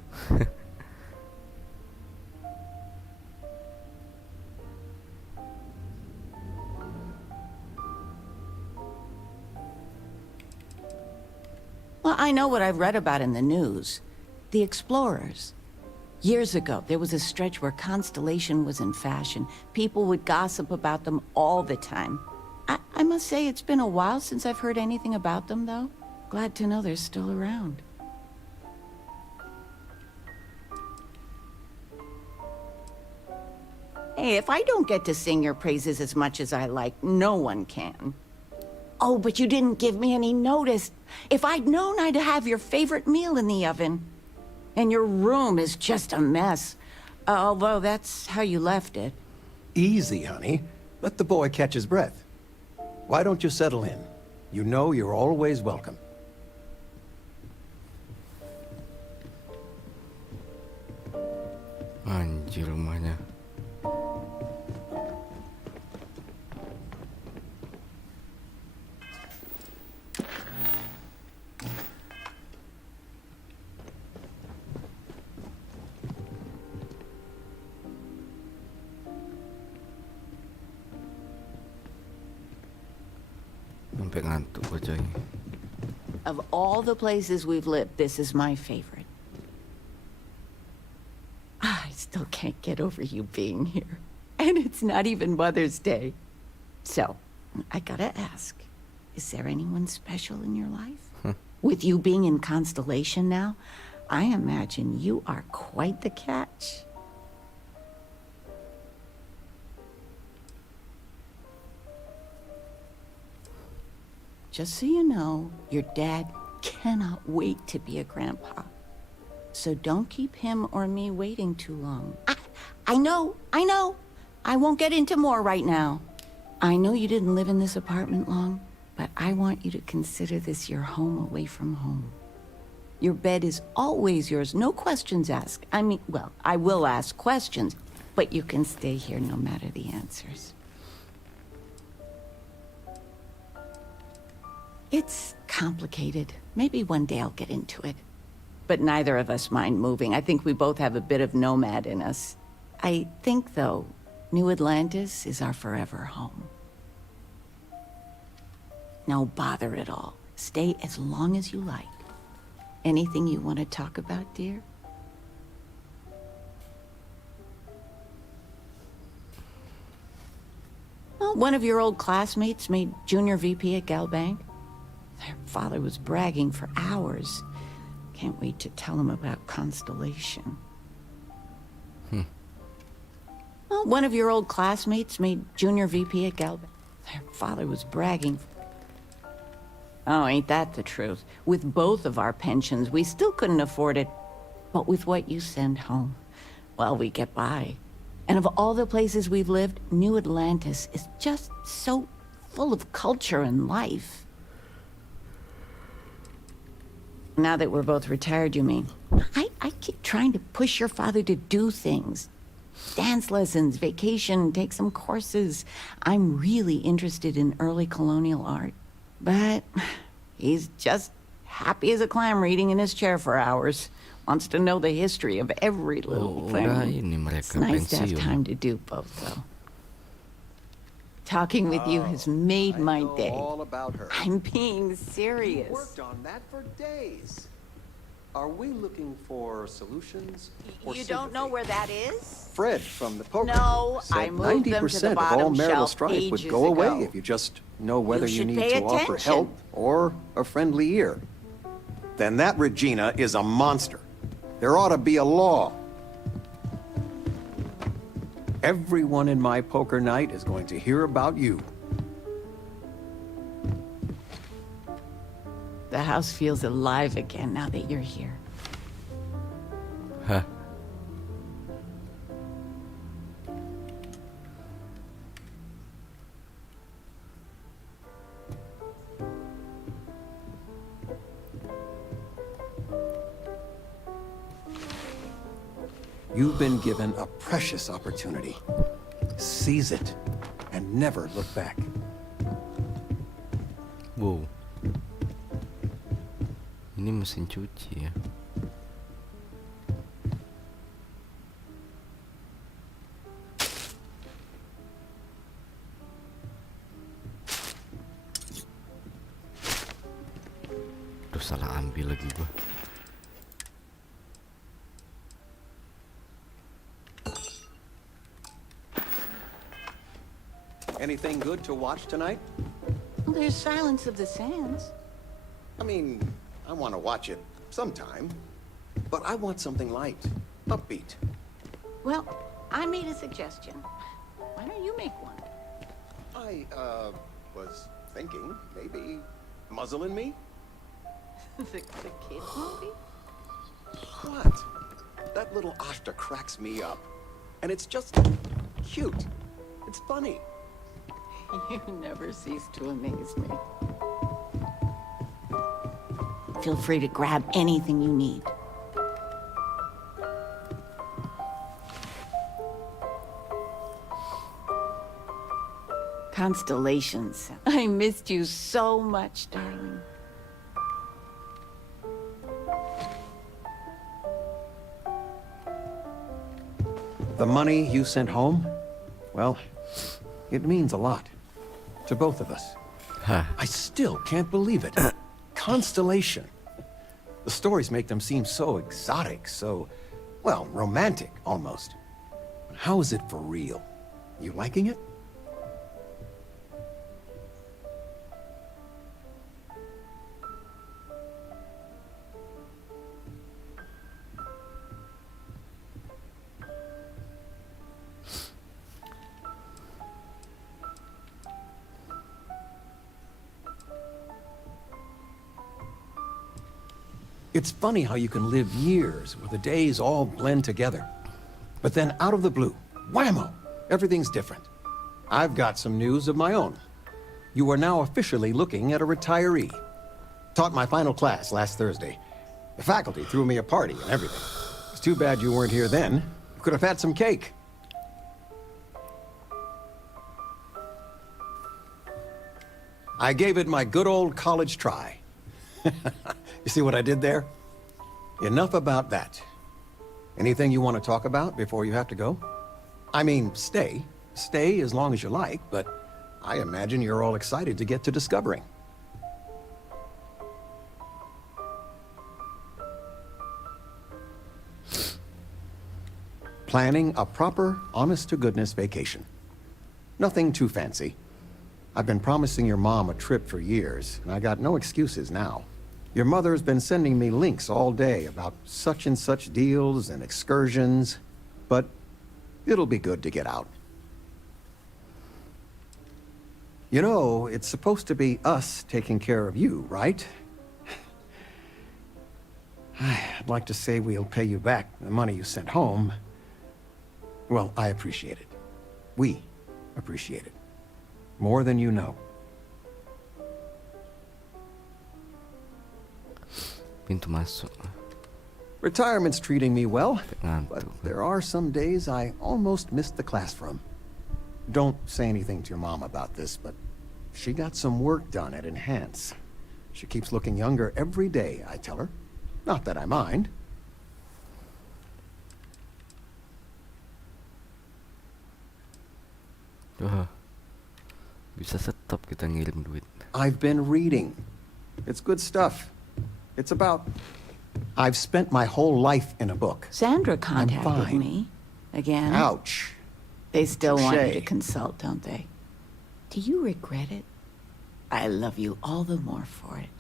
Well, I know what I've read about in the news. The explorers. Years ago, there was a stretch where Constellation was in fashion. People would gossip about them all the time. I must say it's been a while since I've heard anything about them, though. Glad to know they're still around. Hey, if I don't get to sing your praises as much as I like, no one can. Oh, but you didn't give me any notice. If I'd known, I'd have your favorite meal in the oven. And your room is just a mess. Although that's how you left it. Easy, honey. Let the boy catch his breath. Why don't you settle in? You know you're always welcome. Anjir rumahnya. Sampai ngantuk gua, coy. Of all the places we've lived, this is my favorite. I still can't get over you being here. And it's not even Mother's Day. So, I gotta ask, is there anyone special in your life? With you being in Constellation now, I imagine you are quite the catch. Just so you know, your dad cannot wait to be a grandpa. So don't keep him or me waiting too long. I know. I won't get into more right now. I know you didn't live in this apartment long, but I want you to consider this your home away from home. Your bed is always yours, no questions asked. I mean, well, I will ask questions, but you can stay here no matter the answers. It's complicated. Maybe one day I'll get into it. But neither of us mind moving. I think we both have a bit of nomad in us. I think, though, New Atlantis is our forever home. No bother at all. Stay as long as you like. Anything you want to talk about, dear? Well, one of your old classmates made junior VP at Galbank. Their father was bragging for hours. Can't wait to tell him about Constellation. Well, one of your old classmates made junior VP at Galbank. Their father was bragging. Oh, ain't that the truth? With both of our pensions, we still couldn't afford it. But with what you send home, well, we get by. And of all the places we've lived, New Atlantis is just so full of culture and life. Now that we're both retired, you mean? I keep trying to push your father to do things. Dance lessons, vacation, take some courses. I'm really interested in early colonial art. But he's just happy as a clam reading in his chair for hours. Wants to know the history of every little thing. It's nice to have time to do both, though. Talking with you has made my day. All about her. I'm being serious. You worked on that for days. Are we looking for solutions or You don't know where that is? Fred from the poker No, said I moved them to the 90% of all bottom marital shelf strife would ages go away ago. if you just know whether you should need pay to offer attention. help or a friendly ear. then that Regina is a monster. There ought to be a law. Everyone in my poker night is going to hear about you. The house feels alive again now that you're here. Hah. You've been given a precious opportunity. Seize it and never look back. Wow. Ini mesin cuci ya. Aduh, salah ambil lagi gua. Anything good to watch tonight? Well, there's Silence of the Sands. I mean, I want to watch it sometime, but I want something light, upbeat. Well, I made a suggestion. Why don't you make one? I, was thinking maybe Muzzle and Me? the kid movie? What? That little Ashta cracks me up. And it's just cute. It's funny. You never cease to amaze me. Feel free to grab anything you need. Constellations. I missed you so much, darling. The money you sent home? Well, it means a lot. To both of us. Huh. I still can't believe it. Constellation. The stories make them seem so exotic, so, well, romantic, almost. How is it for real? You liking it? It's funny how you can live years where the days all blend together. But then out of the blue, whammo, everything's different. I've got some news of my own. You are now officially looking at a retiree. Taught my final class last Thursday. The faculty threw me a party and everything. It's too bad you weren't here then. You could have had some cake. I gave it my good old college try. You see what I did there? Enough about that. Anything you want to talk about before you have to go? I mean, stay. Stay as long as you like, but I imagine you're all excited to get to discovering. Planning a proper, honest-to-goodness vacation. Nothing too fancy. I've been promising your mom a trip for years, and I got no excuses now. Your mother's been sending me links all day about such and such deals and excursions, but it'll be good to get out. You know, it's supposed to be us taking care of you, right? I'd like to say we'll pay you back the money you sent home. Well, I appreciate it. We appreciate it. More than you know. Pintu masuk. Retirement's treating me well, but there are some days I almost missed the classroom. Don't say anything to your mom about this, but she got some work done at Enhance. She keeps looking younger every day, I tell her. Not that I mind. Bisa stop kita ngirim duit. I've been reading. It's good stuff. It's about... I've spent my whole life in a book. Sandra I'm contacted fine. me. Again. Ouch. They still want you to Touche. consult, don't they? Do you regret it? I love you all the more for it.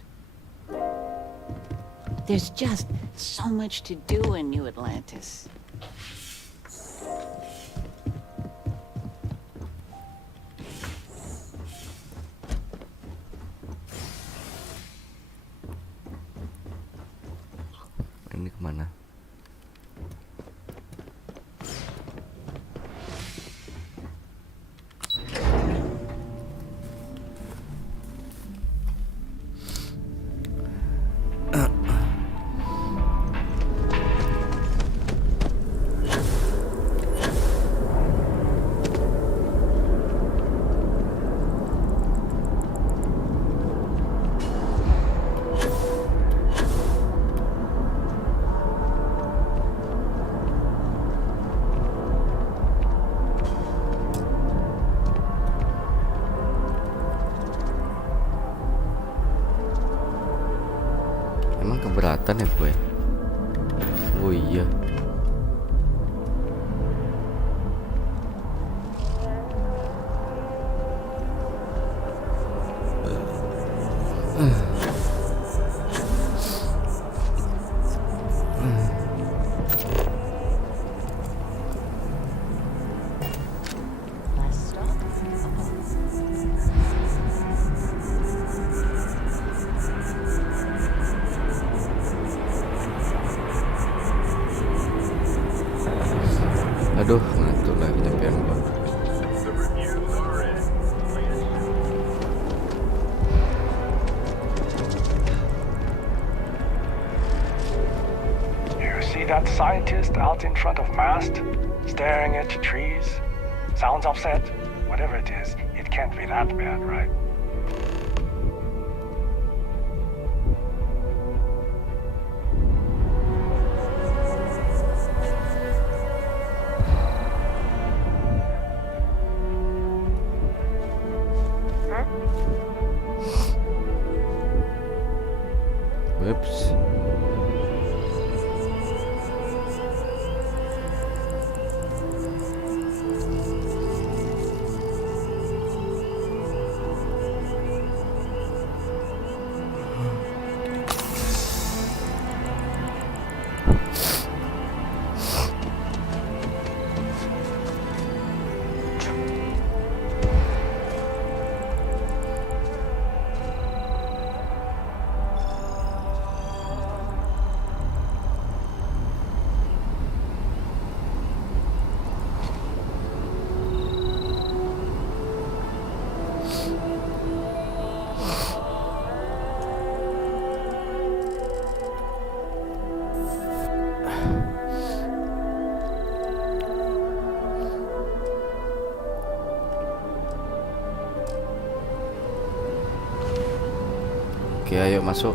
There's just so much to do in New Atlantis. Ini kemana? Keberatan ya gue. Oh iya. Aduh, ngantuk lagi nyampean gua. You see that scientist out in front of mast, staring at the trees? Sounds upset? Whatever it is, it can't be that bad, right? Whoops. Oke, ayo masuk.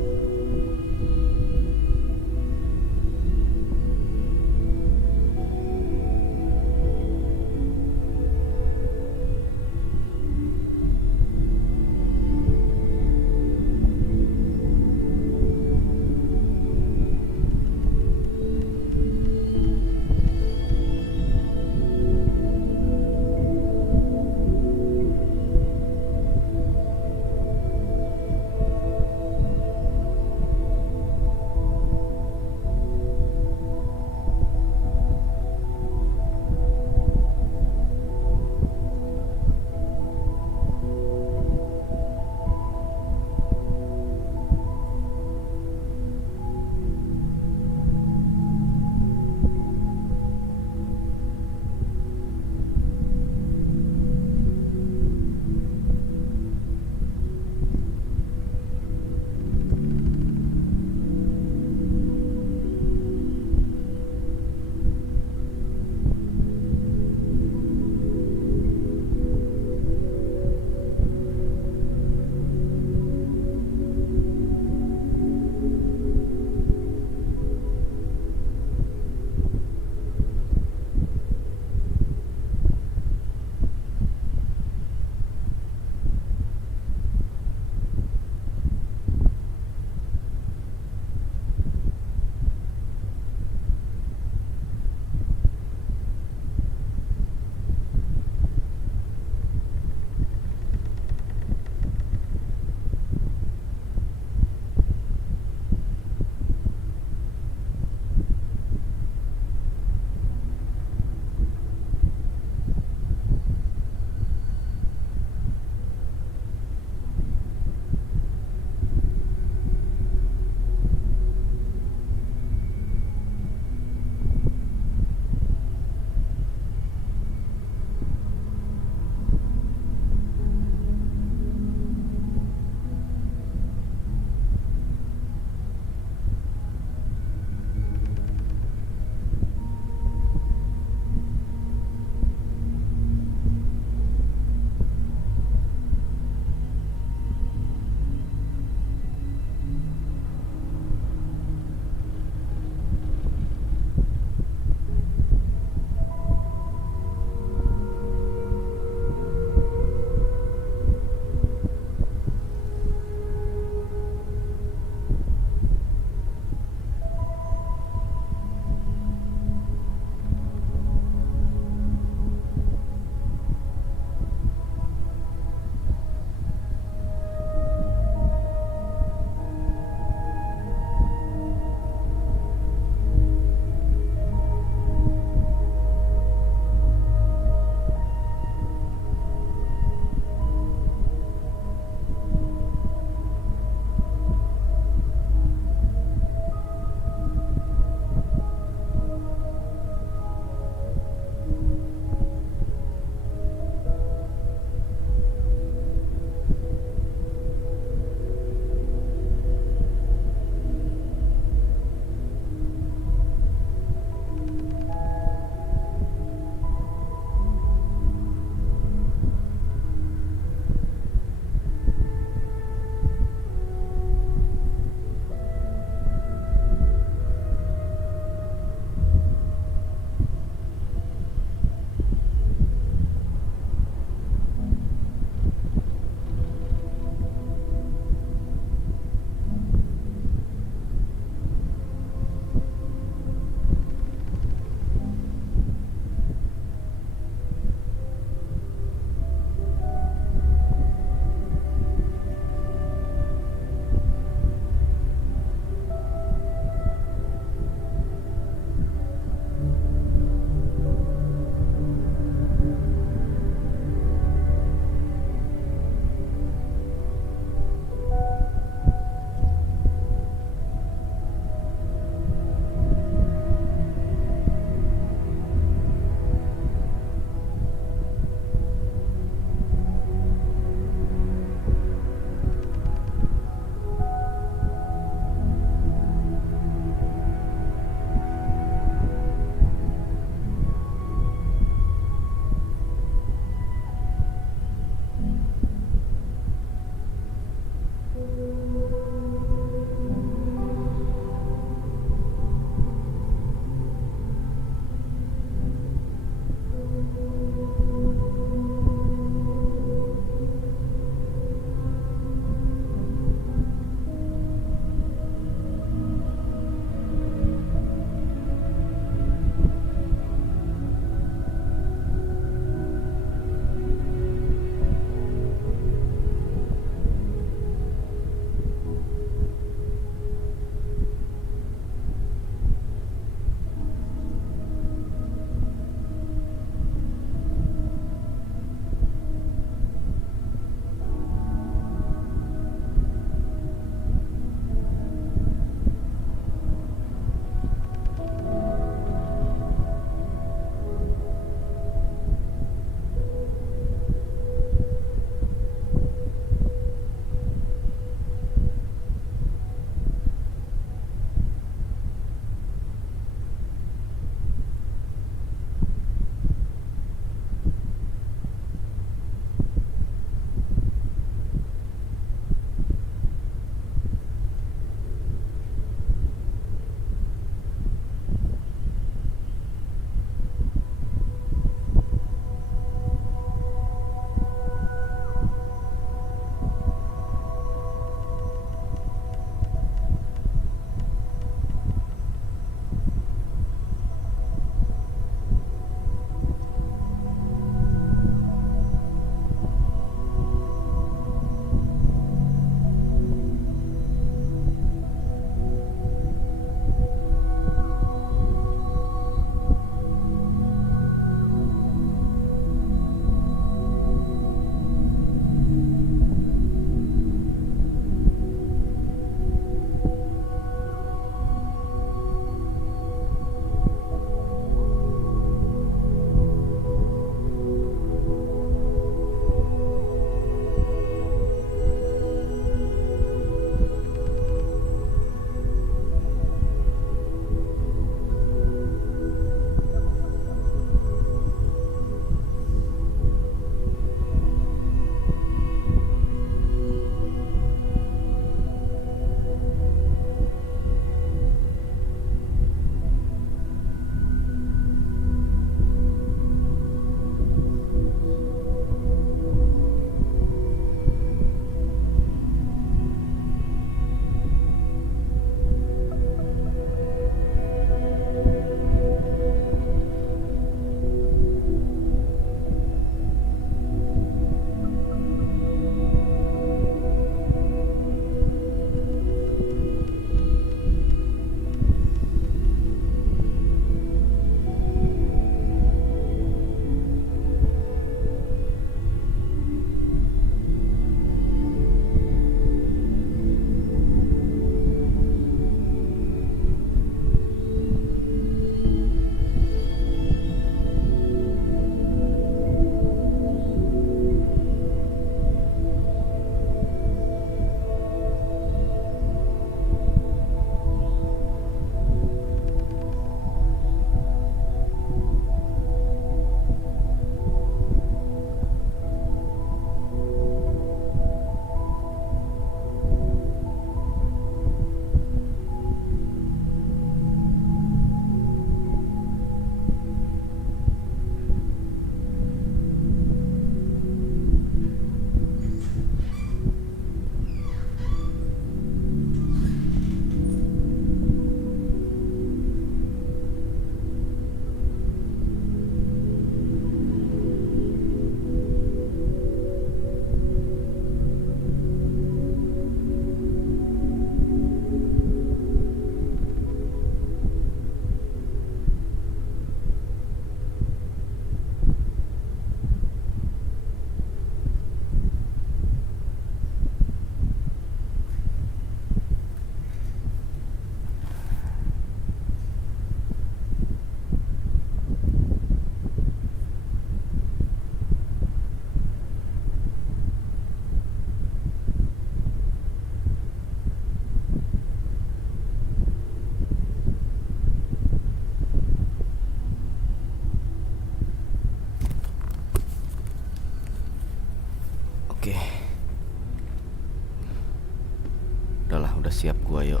udah siap gua, yuk.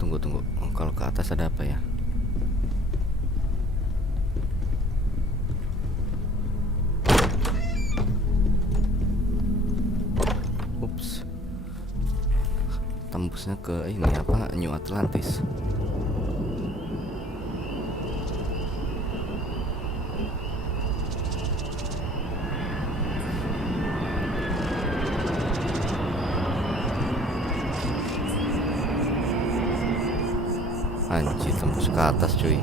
Tunggu. Kalau ke atas ada apa ya? Ups. Tembusnya ke ini apa? New Atlantis. Anjir, tembus ke atas cuy.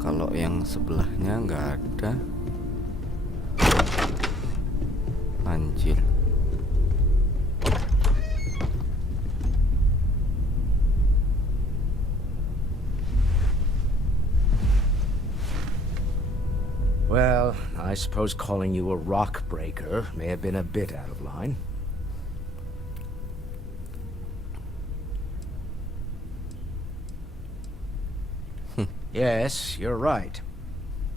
Kalau yang sebelahnya nggak ada. Anjir. Well, I suppose calling you a rock breaker may have been a bit out of line. Yes, you're right.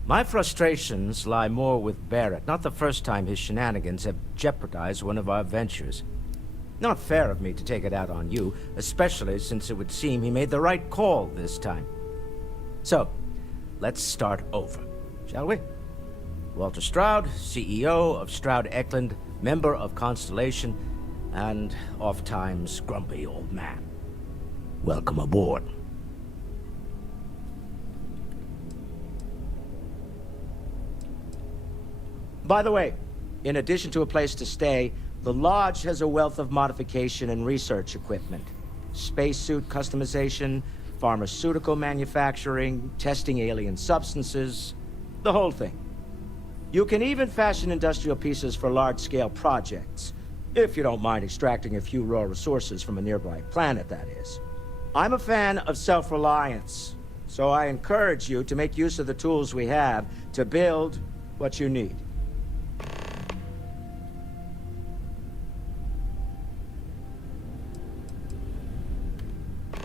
My frustrations lie more with Barrett. Not the first time his shenanigans have jeopardized one of our ventures. Not fair of me to take it out on you, especially since it would seem he made the right call this time. So, let's start over, shall we? Walter Stroud, CEO of Stroud Eklund, member of Constellation, and oft-times grumpy old man. Welcome aboard. By the way, in addition to a place to stay, the Lodge has a wealth of modification and research equipment. Spacesuit customization, pharmaceutical manufacturing, testing alien substances, the whole thing. You can even fashion industrial pieces for large-scale projects, if you don't mind extracting a few raw resources from a nearby planet, that is. I'm a fan of self-reliance, so I encourage you to make use of the tools we have to build what you need.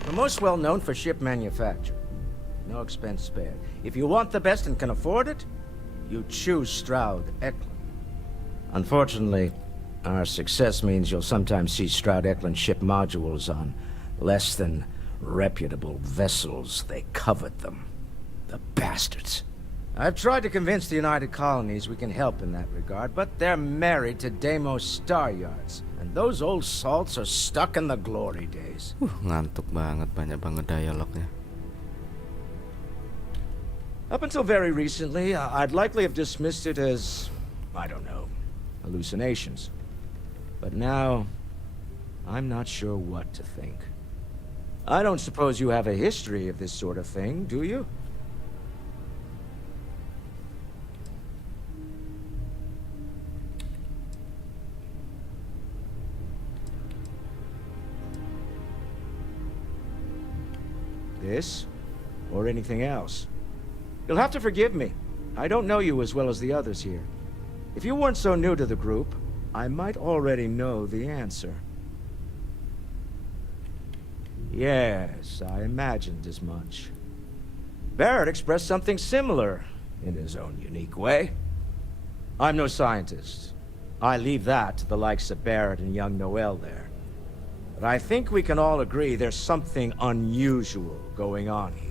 We're most well known for ship manufacture. No expense spared. If you want the best and can afford it, you choose Stroud Eklund. Unfortunately, our success means you'll sometimes see Stroud Eklund ship modules on less than reputable vessels. They covet them. The bastards. I've tried to convince the United Colonies we can help in that regard, but they're married to Deimos Star Yards, and those old salts are stuck in the glory days. Ngantuk banget, banyak banget dialognya. Up until very recently, I'd likely have dismissed it as, I don't know, hallucinations. But now, I'm not sure what to think. I don't suppose you have a history of this sort of thing, do you? This, or anything else? You'll have to forgive me. I don't know you as well as the others here. If you weren't so new to the group, I might already know the answer. Yes, I imagined as much. Barrett expressed something similar, in his own unique way. I'm no scientist. I leave that to the likes of Barrett and young Noel there. But I think we can all agree there's something unusual going on here.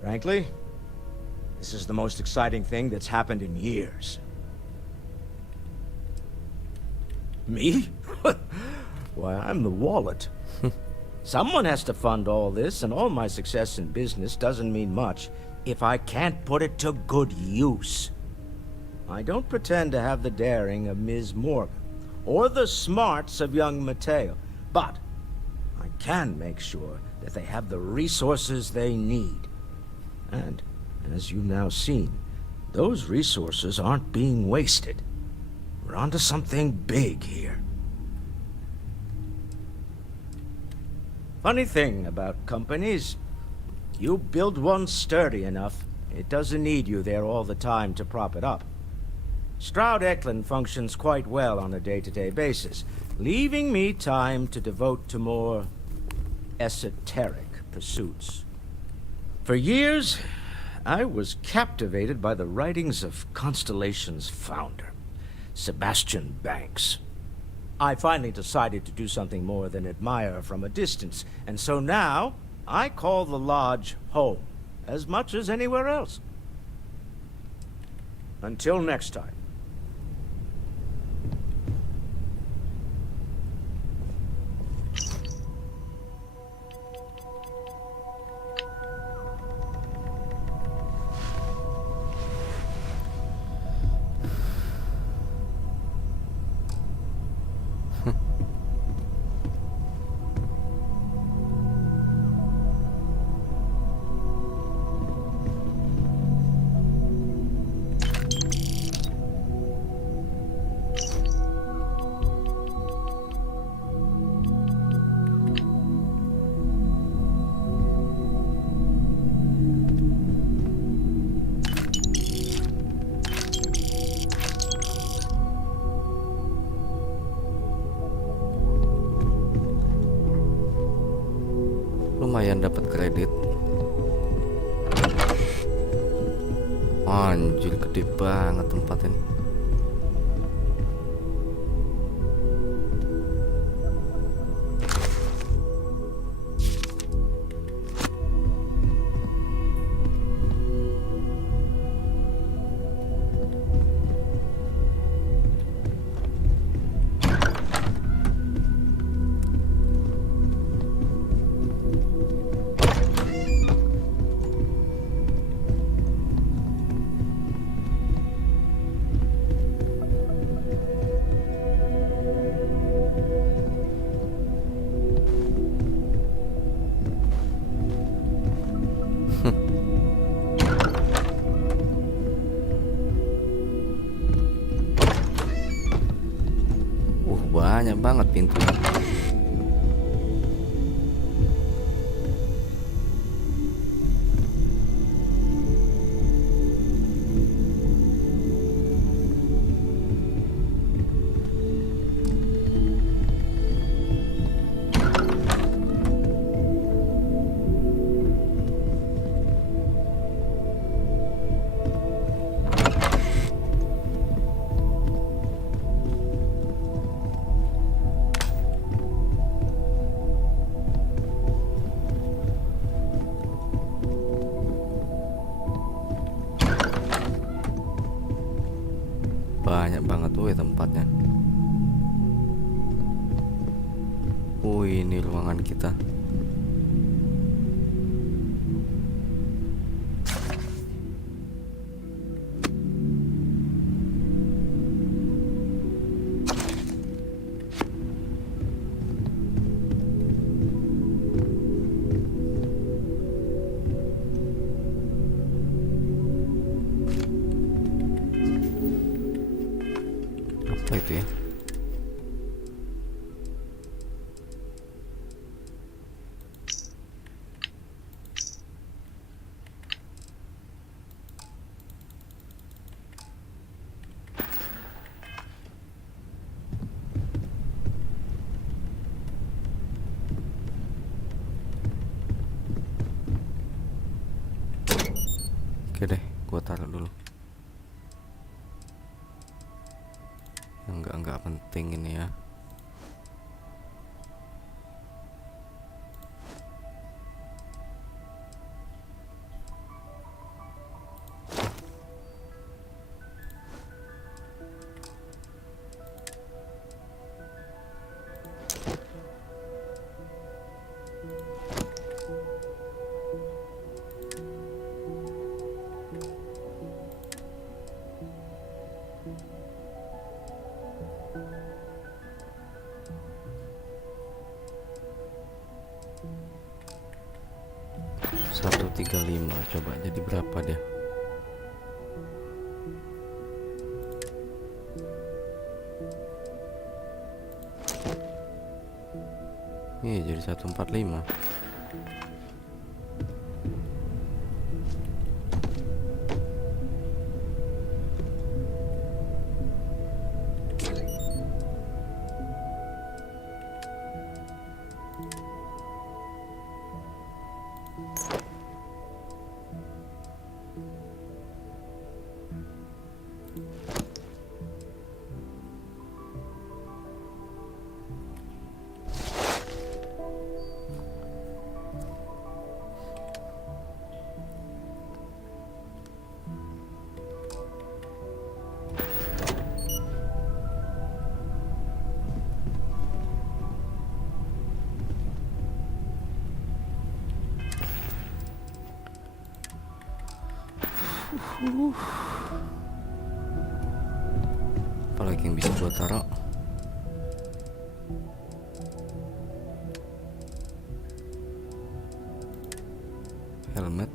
Frankly, this is the most exciting thing that's happened in years. Me? Why, I'm the wallet. Someone has to fund all this, and all my success in business doesn't mean much if I can't put it to good use. I don't pretend to have the daring of Ms. Morgan, or the smarts of young Mateo, but I can make sure that they have the resources they need. And, as you've now seen, those resources aren't being wasted. We're onto something big here. Funny thing about companies, you build one sturdy enough, it doesn't need you there all the time to prop it up. Stroud Eklund functions quite well on a day-to-day basis, leaving me time to devote to more esoteric pursuits. For years, I was captivated by the writings of Constellation's founder, Sebastian Banks. I finally decided to do something more than admire from a distance, and so now I call the lodge home as much as anywhere else. Until next time. Lumayan dapat kredit. Anjir, gede banget tempat ini. Banyak banget pintunya. Banyak banget tuh tempatnya. Ini ruangan kita. Apa itu ya? Oke deh, gua taruh dulu. Enggak penting ini ya. $135, coba jadi berapa dia? Nih jadi 145. Apalagi yang bisa gue taruh? Helmet.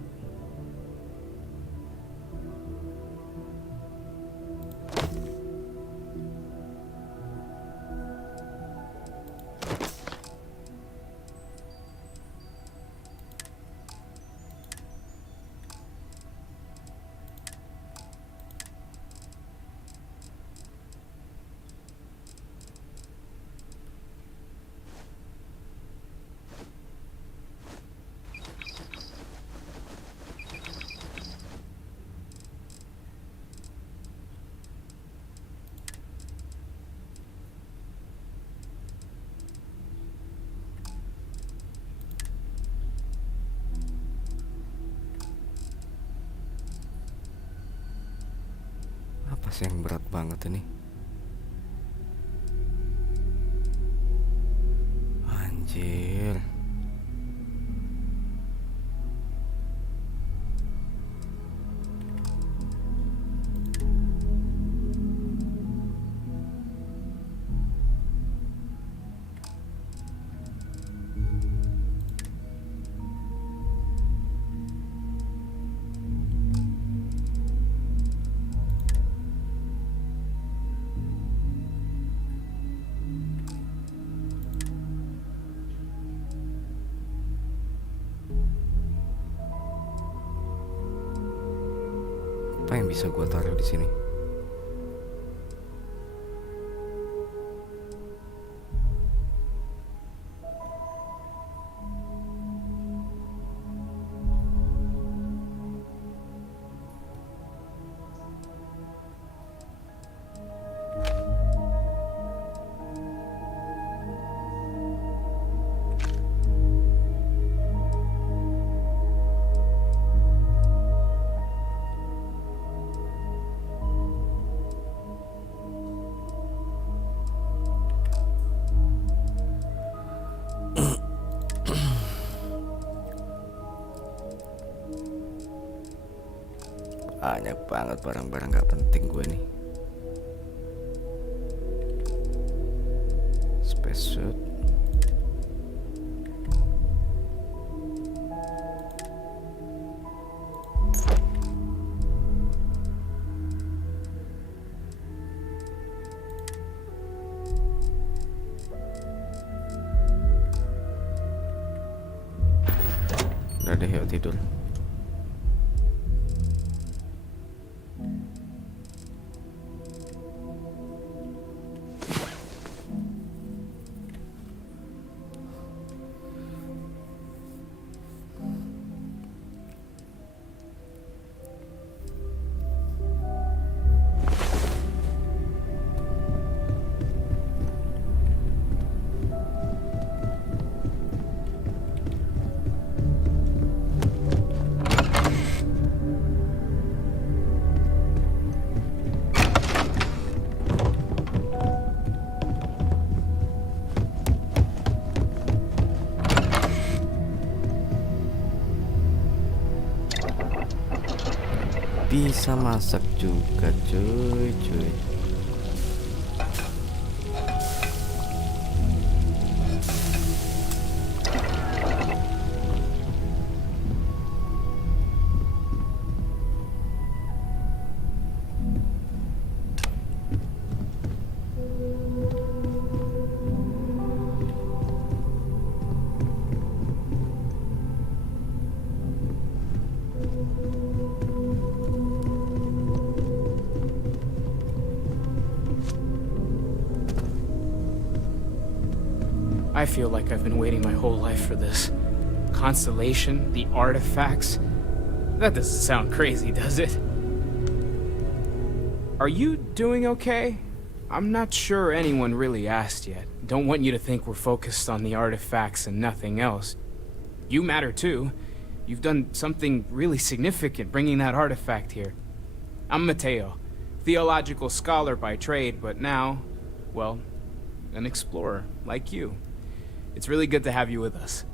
Apa sih yang berat banget ini? Anjir. Apa yang bisa gue taruh di sini? Banyak banget barang-barang gak penting gue nih. Spacesuit. Udah deh, yuk tidur. Bisa masak juga cuy. I feel like I've been waiting my whole life for this. Constellation, the artifacts. That doesn't sound crazy, does it? Are you doing okay? I'm not sure anyone really asked yet. Don't want you to think we're focused on the artifacts and nothing else. You matter too. You've done something really significant bringing that artifact here. I'm Mateo, theological scholar by trade, but now, well, an explorer like you. It's really good to have you with us.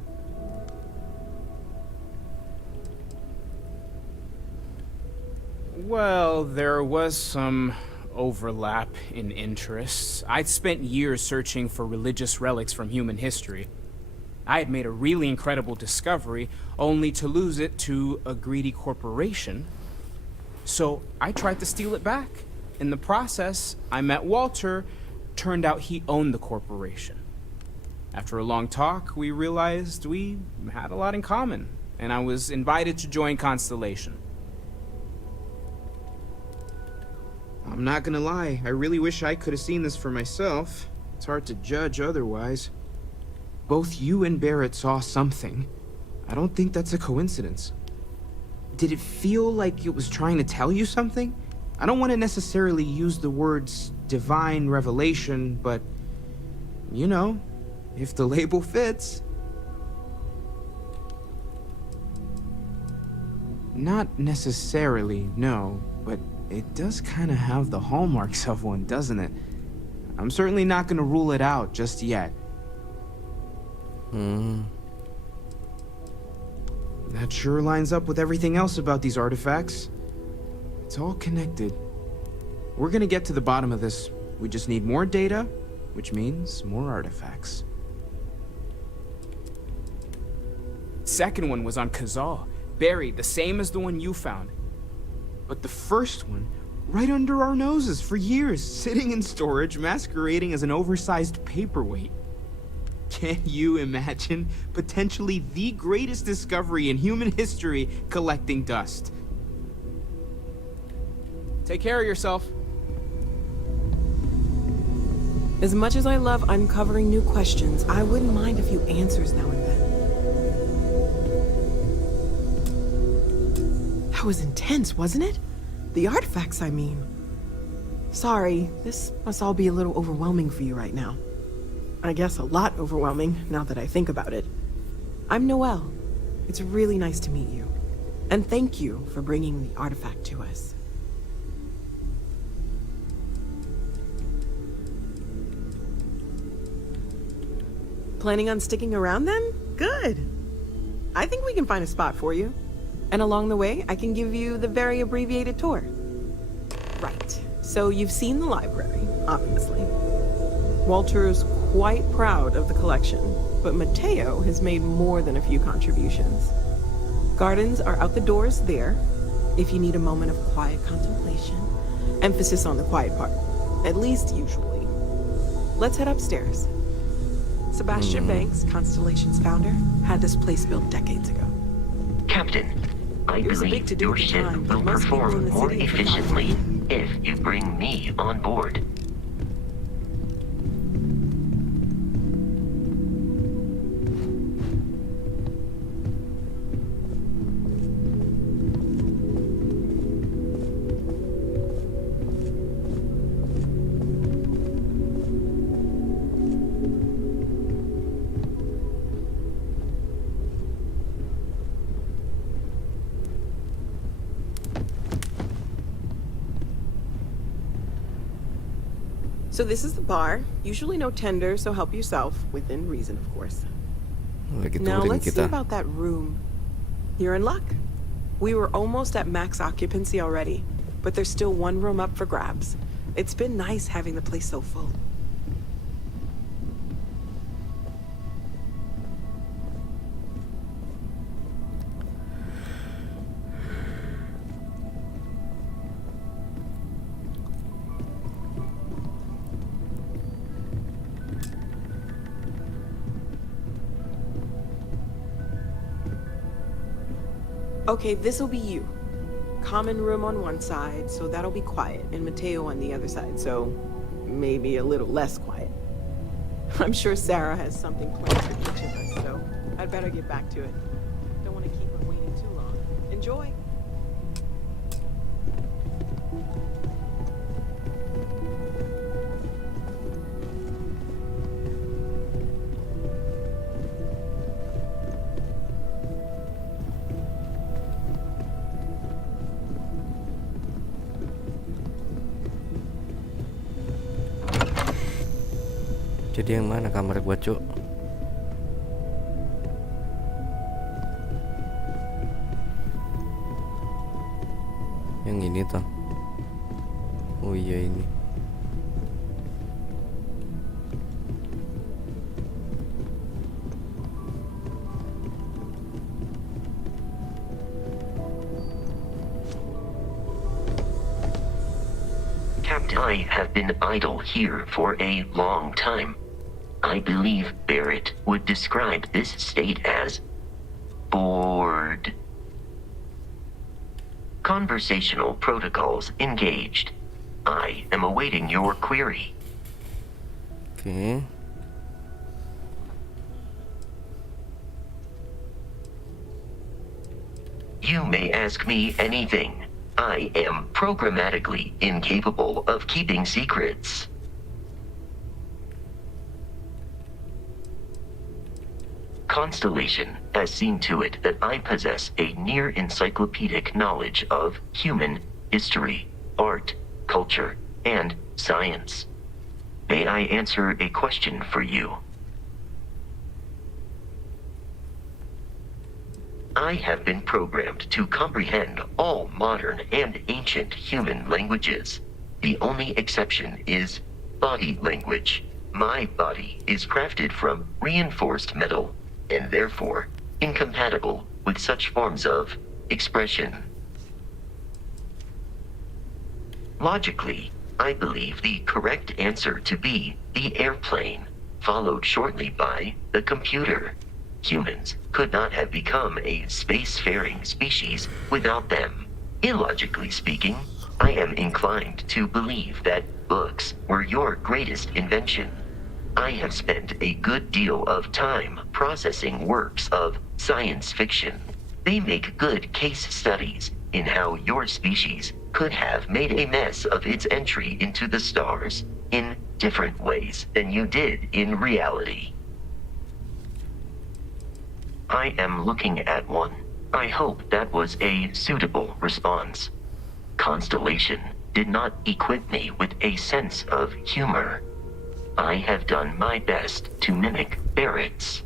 Well, there was some overlap in interests. I'd spent years searching for religious relics from human history. I had made a really incredible discovery, only to lose it to a greedy corporation. So I tried to steal it back. In the process, I met Walter. Turned out he owned the corporation. After a long talk, we realized we had a lot in common, and I was invited to join Constellation. I'm not gonna lie, I really wish I could have seen this for myself. It's hard to judge otherwise. Both you and Barrett saw something. I don't think that's a coincidence. Did it feel like it was trying to tell you something? I don't want to necessarily use the words divine revelation, but, you know, if the label fits. Not necessarily, no, but it does kind of have the hallmarks of one, doesn't it? I'm certainly not going to rule it out just yet. That sure lines up with everything else about these artifacts. It's all connected. We're going to get to the bottom of this. We just need more data, which means more artifacts. Second one was on Kazal, buried, the same as the one you found. But the first one, right under our noses for years, sitting in storage, masquerading as an oversized paperweight. Can you imagine potentially the greatest discovery in human history collecting dust? Take care of yourself. As much as I love uncovering new questions, I wouldn't mind a few answers now and then. That was intense, wasn't it? The artifacts, I mean. Sorry, this must all be a little overwhelming for you right now. I guess a lot overwhelming, now that I think about it. I'm Noelle. It's really nice to meet you. And thank you for bringing the artifact to us. Planning on sticking around then? Good. I think we can find a spot for you. And along the way, I can give you the very abbreviated tour. Right. So you've seen the library, obviously. Walter's quite proud of the collection, but Mateo has made more than a few contributions. Gardens are out the doors there, if you need a moment of quiet contemplation. Emphasis on the quiet part, at least usually. Let's head upstairs. Sebastian Banks, Constellation's founder, had this place built decades ago. Captain, I believe your ship will perform more efficiently if you bring me on board. So this is the bar. Usually no tender, so help yourself, within reason, of course. Now let's see about that room. You're in luck. We were almost at max occupancy already, but there's still one room up for grabs. It's been nice having the place so full. Okay, this'll be you. Common room on one side, so that'll be quiet, and Mateo on the other side, so maybe a little less quiet. I'm sure Sarah has something planned for each of us, so I'd better get back to it. Don't want to keep her waiting too long. Enjoy! Jadi yang mana kamar gua, Cuk? Yang ini toh. Oh iya ini. Captain, I have been idle here for a long time. I believe Barrett would describe this state as bored. Conversational protocols engaged. I am awaiting your query. Okay. You may ask me anything. I am programmatically incapable of keeping secrets. Constellation has seen to it that I possess a near encyclopedic knowledge of human history, art, culture, and science. May I answer a question for you? I have been programmed to comprehend all modern and ancient human languages. The only exception is body language. My body is crafted from reinforced metal and therefore incompatible with such forms of expression. Logically, I believe the correct answer to be the airplane, followed shortly by the computer. Humans could not have become a spacefaring species without them. Illogically speaking, I am inclined to believe that books were your greatest invention. I have spent a good deal of time processing works of science fiction. They make good case studies in how your species could have made a mess of its entry into the stars in different ways than you did in reality. I am looking at one. I hope that was a suitable response. Constellation did not equip me with a sense of humor. I have done my best to mimic Barrett's.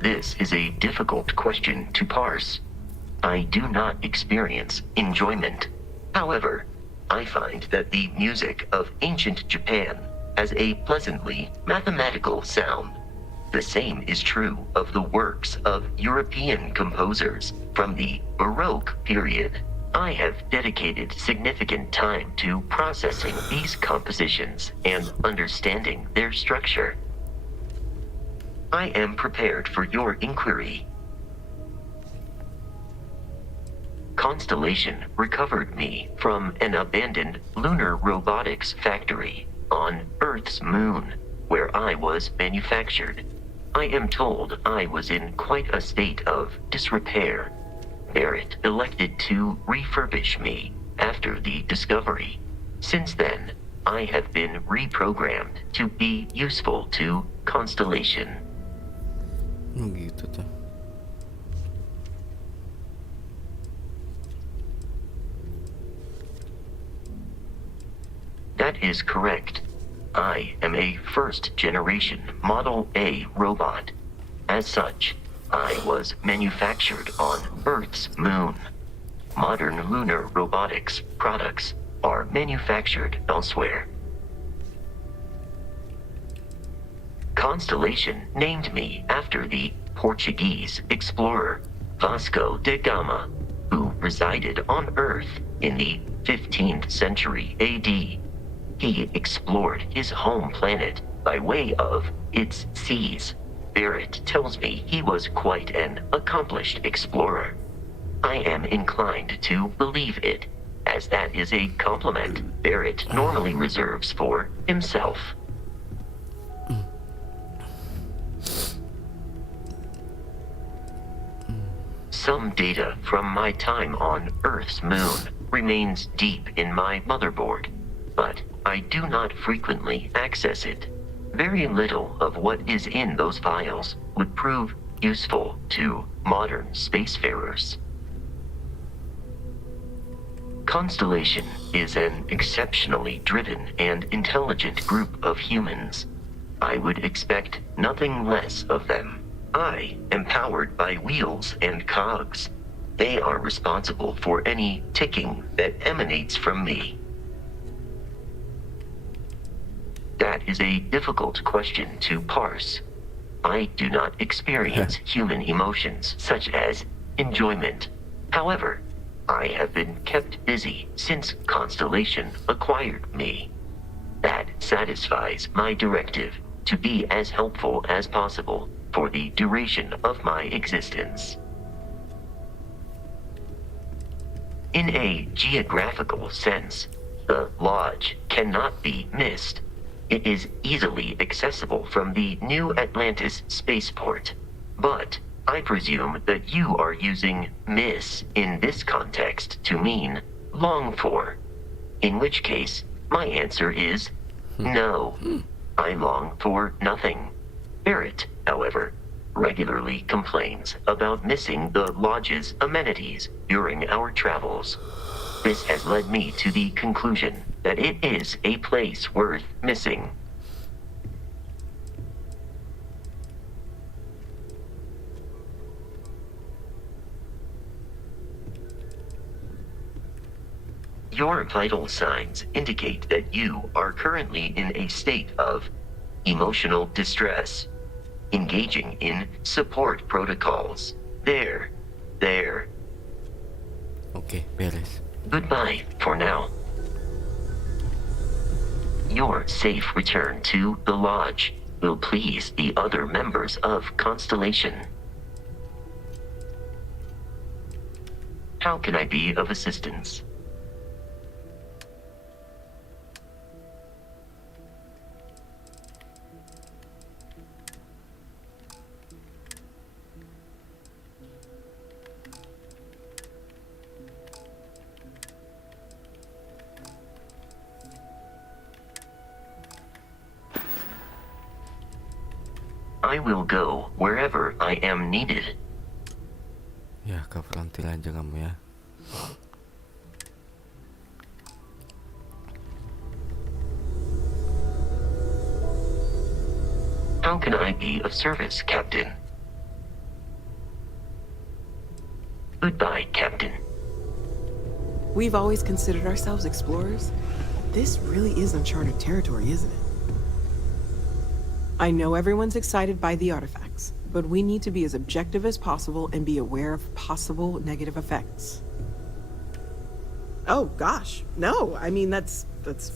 This is a difficult question to parse. I do not experience enjoyment. However, I find that the music of ancient Japan has a pleasantly mathematical sound. The same is true of the works of European composers from the Baroque period. I have dedicated significant time to processing these compositions and understanding their structure. I am prepared for your inquiry. Constellation recovered me from an abandoned lunar robotics factory on Earth's moon, where I was manufactured. I am told I was in quite a state of disrepair. Barrett elected to refurbish me after the discovery. Since then, I have been reprogrammed to be useful to Constellation. Gitu tuh. That is correct. I am a first-generation Model A robot. As such, I was manufactured on Earth's moon. Modern lunar robotics products are manufactured elsewhere. Constellation named me after the Portuguese explorer Vasco da Gama, who resided on Earth in the 15th century AD. He explored his home planet by way of its seas. Barrett tells me he was quite an accomplished explorer. I am inclined to believe it, as that is a compliment Barrett normally reserves for himself. Some data from my time on Earth's moon remains deep in my motherboard, but I do not frequently access it. Very little of what is in those files would prove useful to modern spacefarers. Constellation is an exceptionally driven and intelligent group of humans. I would expect nothing less of them. I am powered by wheels and cogs. They are responsible for any ticking that emanates from me. That is a difficult question to parse. I do not experience human emotions such as enjoyment. However, I have been kept busy since Constellation acquired me. That satisfies my directive to be as helpful as possible for the duration of my existence. In a geographical sense, the Lodge cannot be missed. It is easily accessible from the New Atlantis spaceport. But I presume that you are using miss in this context to mean long for. In which case, my answer is no. I long for nothing. Barrett, however, regularly complains about missing the Lodge's amenities during our travels. This has led me to the conclusion that it is a place worth missing. Your vital signs indicate that you are currently in a state of emotional distress, engaging in support protocols. There. Okay, beres. Goodbye for now. Your safe return to the Lodge will please the other members of Constellation. How can I be of assistance? I will go wherever I am needed. Ya, ke frontil aja kamu ya. How can I be of service, Captain? Goodbye, Captain. We've always considered ourselves explorers. This really is uncharted territory, isn't it? I know everyone's excited by the artifacts, but we need to be as objective as possible and be aware of possible negative effects. Oh gosh, no, I mean that's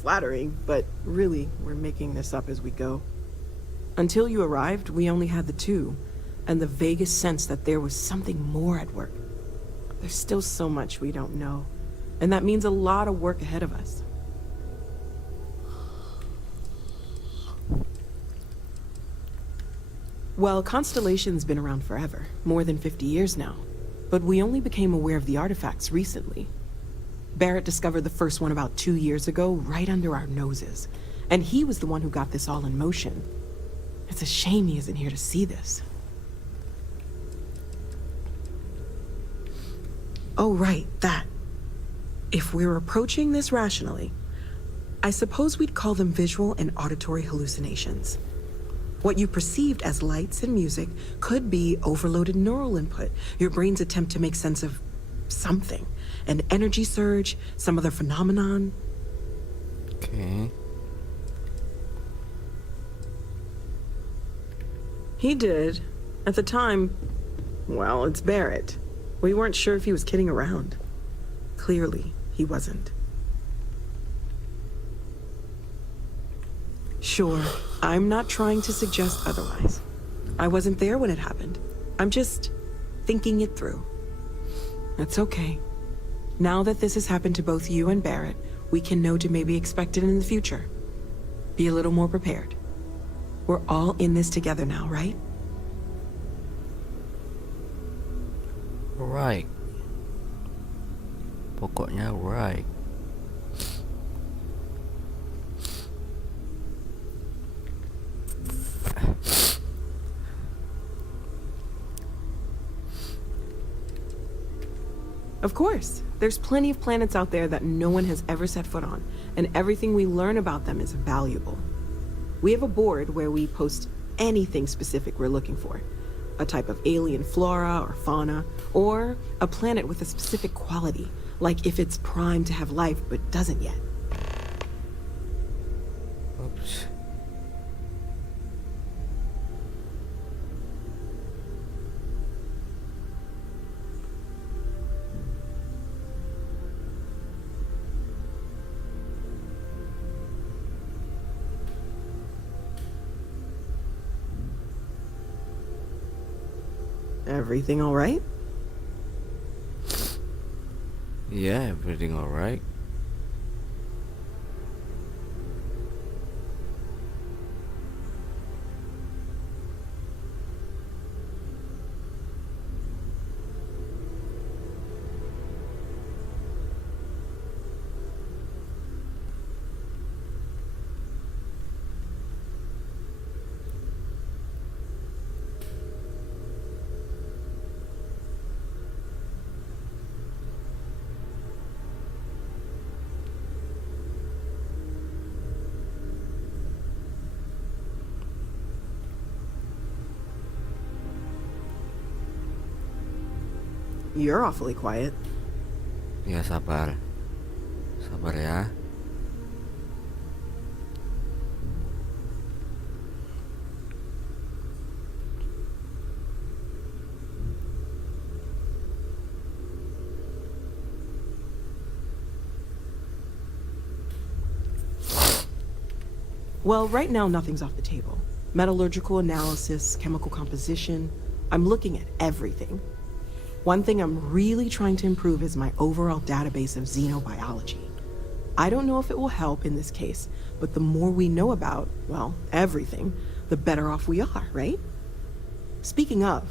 flattering, but really, we're making this up as we go. Until you arrived, we only had the two, and the vaguest sense that there was something more at work. There's still so much we don't know, and that means a lot of work ahead of us. Well, Constellation's been around forever, more than 50 years now. But we only became aware of the artifacts recently. Barrett discovered the first one about 2 years ago, right under our noses. And he was the one who got this all in motion. It's a shame he isn't here to see this. Oh, right, that. If we're approaching this rationally, I suppose we'd call them visual and auditory hallucinations. What you perceived as lights and music could be overloaded neural input, your brain's attempt to make sense of something. An energy surge, some other phenomenon. Okay. He did. At the time, well, it's Barrett. We weren't sure if he was kidding around. Clearly, he wasn't. Sure, I'm not trying to suggest otherwise. I wasn't there when it happened. I'm just thinking it through. It's okay. Now that this has happened to both you and Barrett, we can know to maybe expect it in the future. Be a little more prepared. We're all in this together now, right? Right. Pokoknya right. Of course. There's plenty of planets out there that no one has ever set foot on, and everything we learn about them is valuable. We have a board where we post anything specific we're looking for. A type of alien flora or fauna, or a planet with a specific quality, like if it's primed to have life but doesn't yet. Oops. Everything all right? Yeah, everything all right. You're awfully quiet. Ya sabar. Sabar ya. Well, right now nothing's off the table. Metallurgical analysis, chemical composition. I'm looking at everything. One thing I'm really trying to improve is my overall database of xenobiology. I don't know if it will help in this case, but the more we know about, well, everything, the better off we are, right? Speaking of,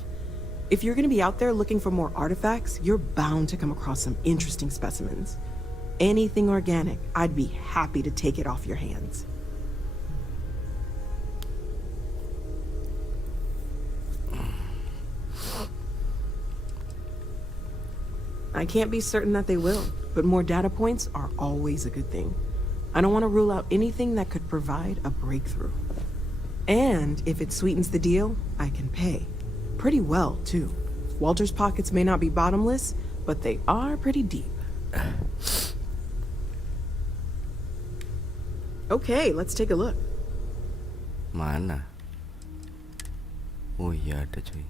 if you're gonna be out there looking for more artifacts, you're bound to come across some interesting specimens. Anything organic, I'd be happy to take it off your hands. I can't be certain that they will, but more data points are always a good thing. I don't want to rule out anything that could provide a breakthrough. And if it sweetens the deal, I can pay. Pretty well, too. Walter's pockets may not be bottomless, but they are pretty deep. Okay, let's take a look. Mana? Oh iya ada cuy.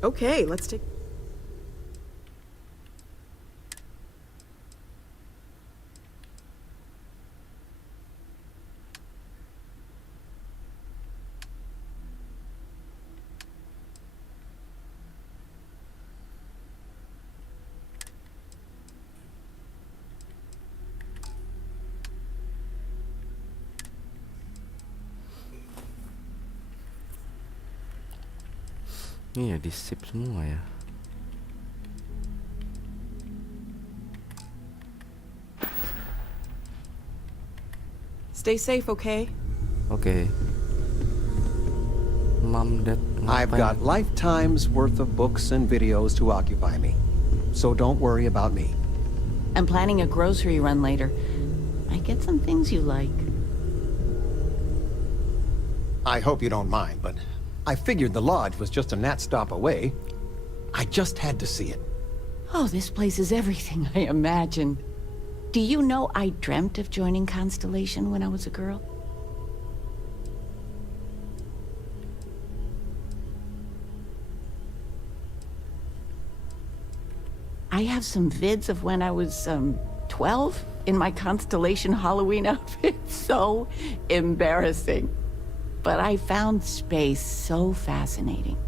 Okay, let's take... Ini ya di sip semua ya. Stay safe, okay? Okay. Mom, Dad, I've got lifetimes worth of books and videos to occupy me. So don't worry about me. I'm planning a grocery run later. I get some things you like. I hope you don't mind, but I figured the lodge was just a gnat stop away. I just had to see it. Oh, this place is everything I imagined. Do you know I dreamt of joining Constellation when I was a girl? I have some vids of when I was, 12 in my Constellation Halloween outfit. So embarrassing. But I found space so fascinating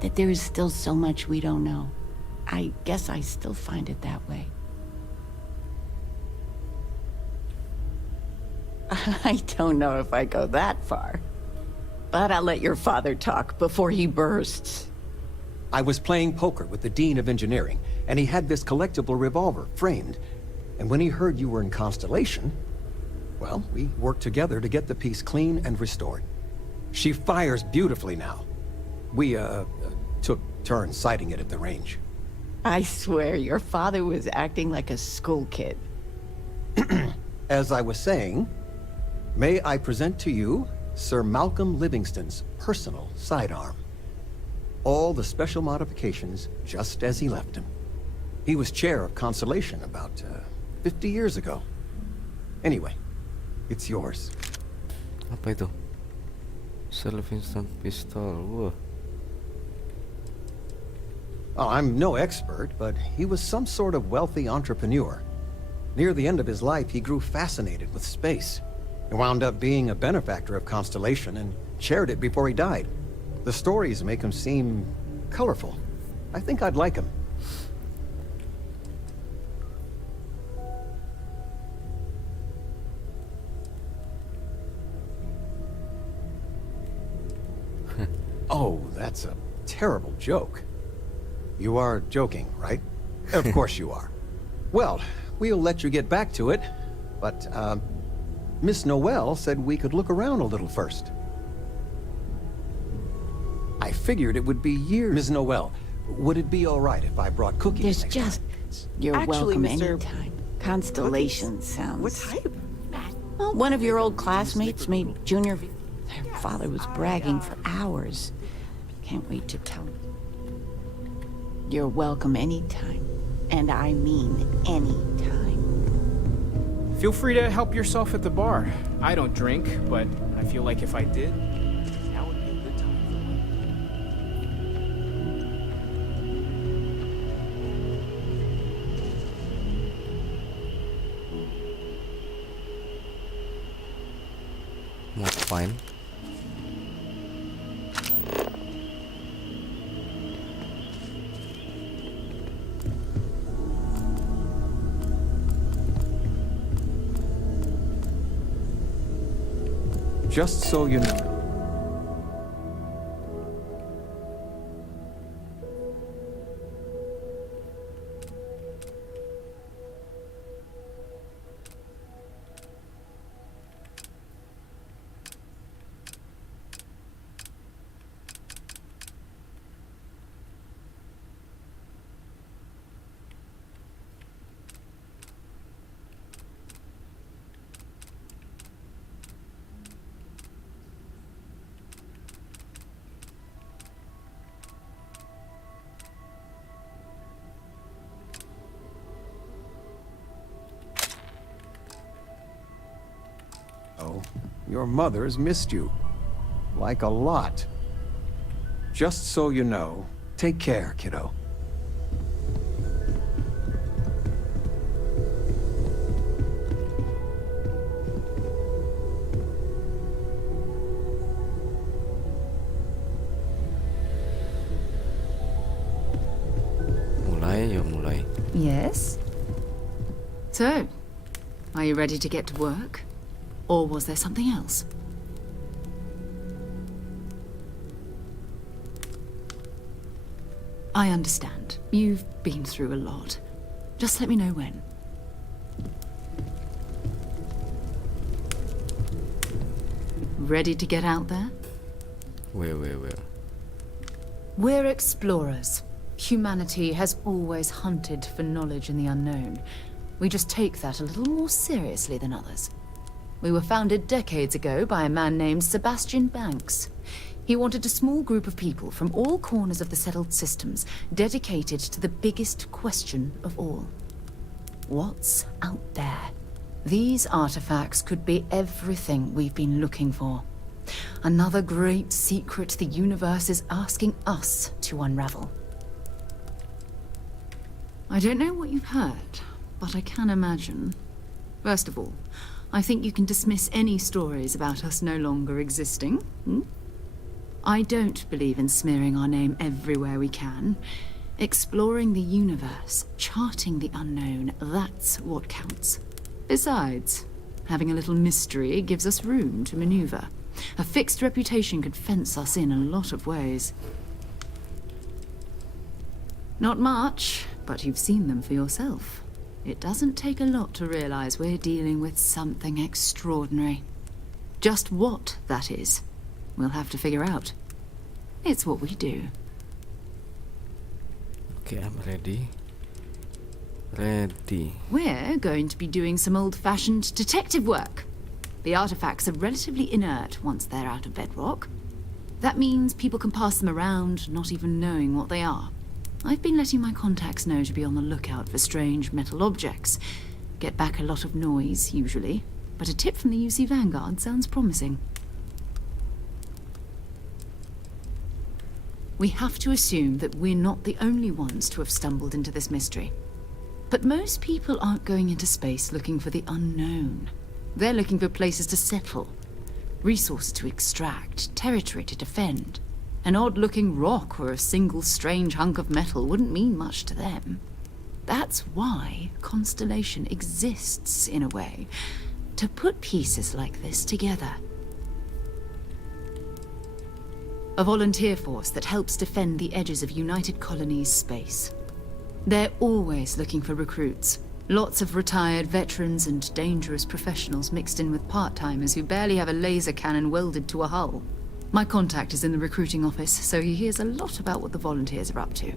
that there is still so much we don't know. I guess I still find it that way. I don't know if I go that far. But I'll let your father talk before he bursts. I was playing poker with the Dean of Engineering, and he had this collectible revolver framed. And when he heard you were in Constellation, well, we worked together to get the piece clean and restored. She fires beautifully now. We, took turns sighting it at the range. I swear your father was acting like a school kid. As I was saying, may I present to you Sir Malcolm Livingston's personal sidearm. All the special modifications just as he left him. He was chair of Constellation about 50 years ago. Anyway, it's yours. Apa itu? Sir Livingston pistol. Wah. Oh, I'm no expert, but he was some sort of wealthy entrepreneur. Near the end of his life, he grew fascinated with space. He wound up being a benefactor of Constellation and chaired it before he died. The stories make him seem colorful. I think I'd like him. Oh, that's a terrible joke. You are joking, right? Of course you are. Well, we'll let you get back to it, but, Miss Noel said we could look around a little first. I figured it would be years. Ms. Noel, would it be all right if I brought cookies? There's just... You're Actually, welcome Mr. anytime. Constellation sounds... What type? Well, one of your old classmates made Junior... Their father was bragging for hours. Can't wait to tell him. You're welcome anytime. And I mean anytime. Feel free to help yourself at the bar. I don't drink, but I feel like if I did, now would be a good time for me. Not fine. Just so you know. Oh, your mother's missed you. Like a lot. Just so you know, take care, kiddo. Mulai. Yes? So, are you ready to get to work? Or was there something else? I understand. You've been through a lot. Just let me know when. Ready to get out there? Where? We're explorers. Humanity has always hunted for knowledge in the unknown. We just take that a little more seriously than others. We were founded decades ago by a man named Sebastian Banks. He wanted a small group of people from all corners of the settled systems dedicated to the biggest question of all. What's out there? These artifacts could be everything we've been looking for. Another great secret the universe is asking us to unravel. I don't know what you've heard, but I can imagine. First of all, I think you can dismiss any stories about us no longer existing. I don't believe in smearing our name everywhere we can. Exploring the universe, charting the unknown, that's what counts. Besides, Having a little mystery gives us room to maneuver. A fixed reputation could fence us in a lot of ways. Not much, but you've seen them for yourself. It doesn't take a lot to realize we're dealing with something extraordinary. Just what that is, we'll have to figure out. It's what we do. Okay, I'm ready. Ready. We're going to be doing some old-fashioned detective work. The artifacts are relatively inert once they're out of bedrock. That means people can pass them around, not even knowing what they are. I've been letting my contacts know to be on the lookout for strange metal objects. Get back a lot of noise, usually, but a tip from the UC Vanguard sounds promising. We have to assume that we're not the only ones to have stumbled into this mystery. But most people aren't going into space looking for the unknown. They're looking for places to settle, resources to extract, territory to defend. An odd-looking rock or a single strange hunk of metal wouldn't mean much to them. That's why Constellation exists, in a way, to put pieces like this together. A volunteer force that helps defend the edges of United Colonies space. They're always looking for recruits. Lots of retired veterans and dangerous professionals mixed in with part-timers who barely have a laser cannon welded to a hull. My contact is in the recruiting office, so he hears a lot about what the volunteers are up to.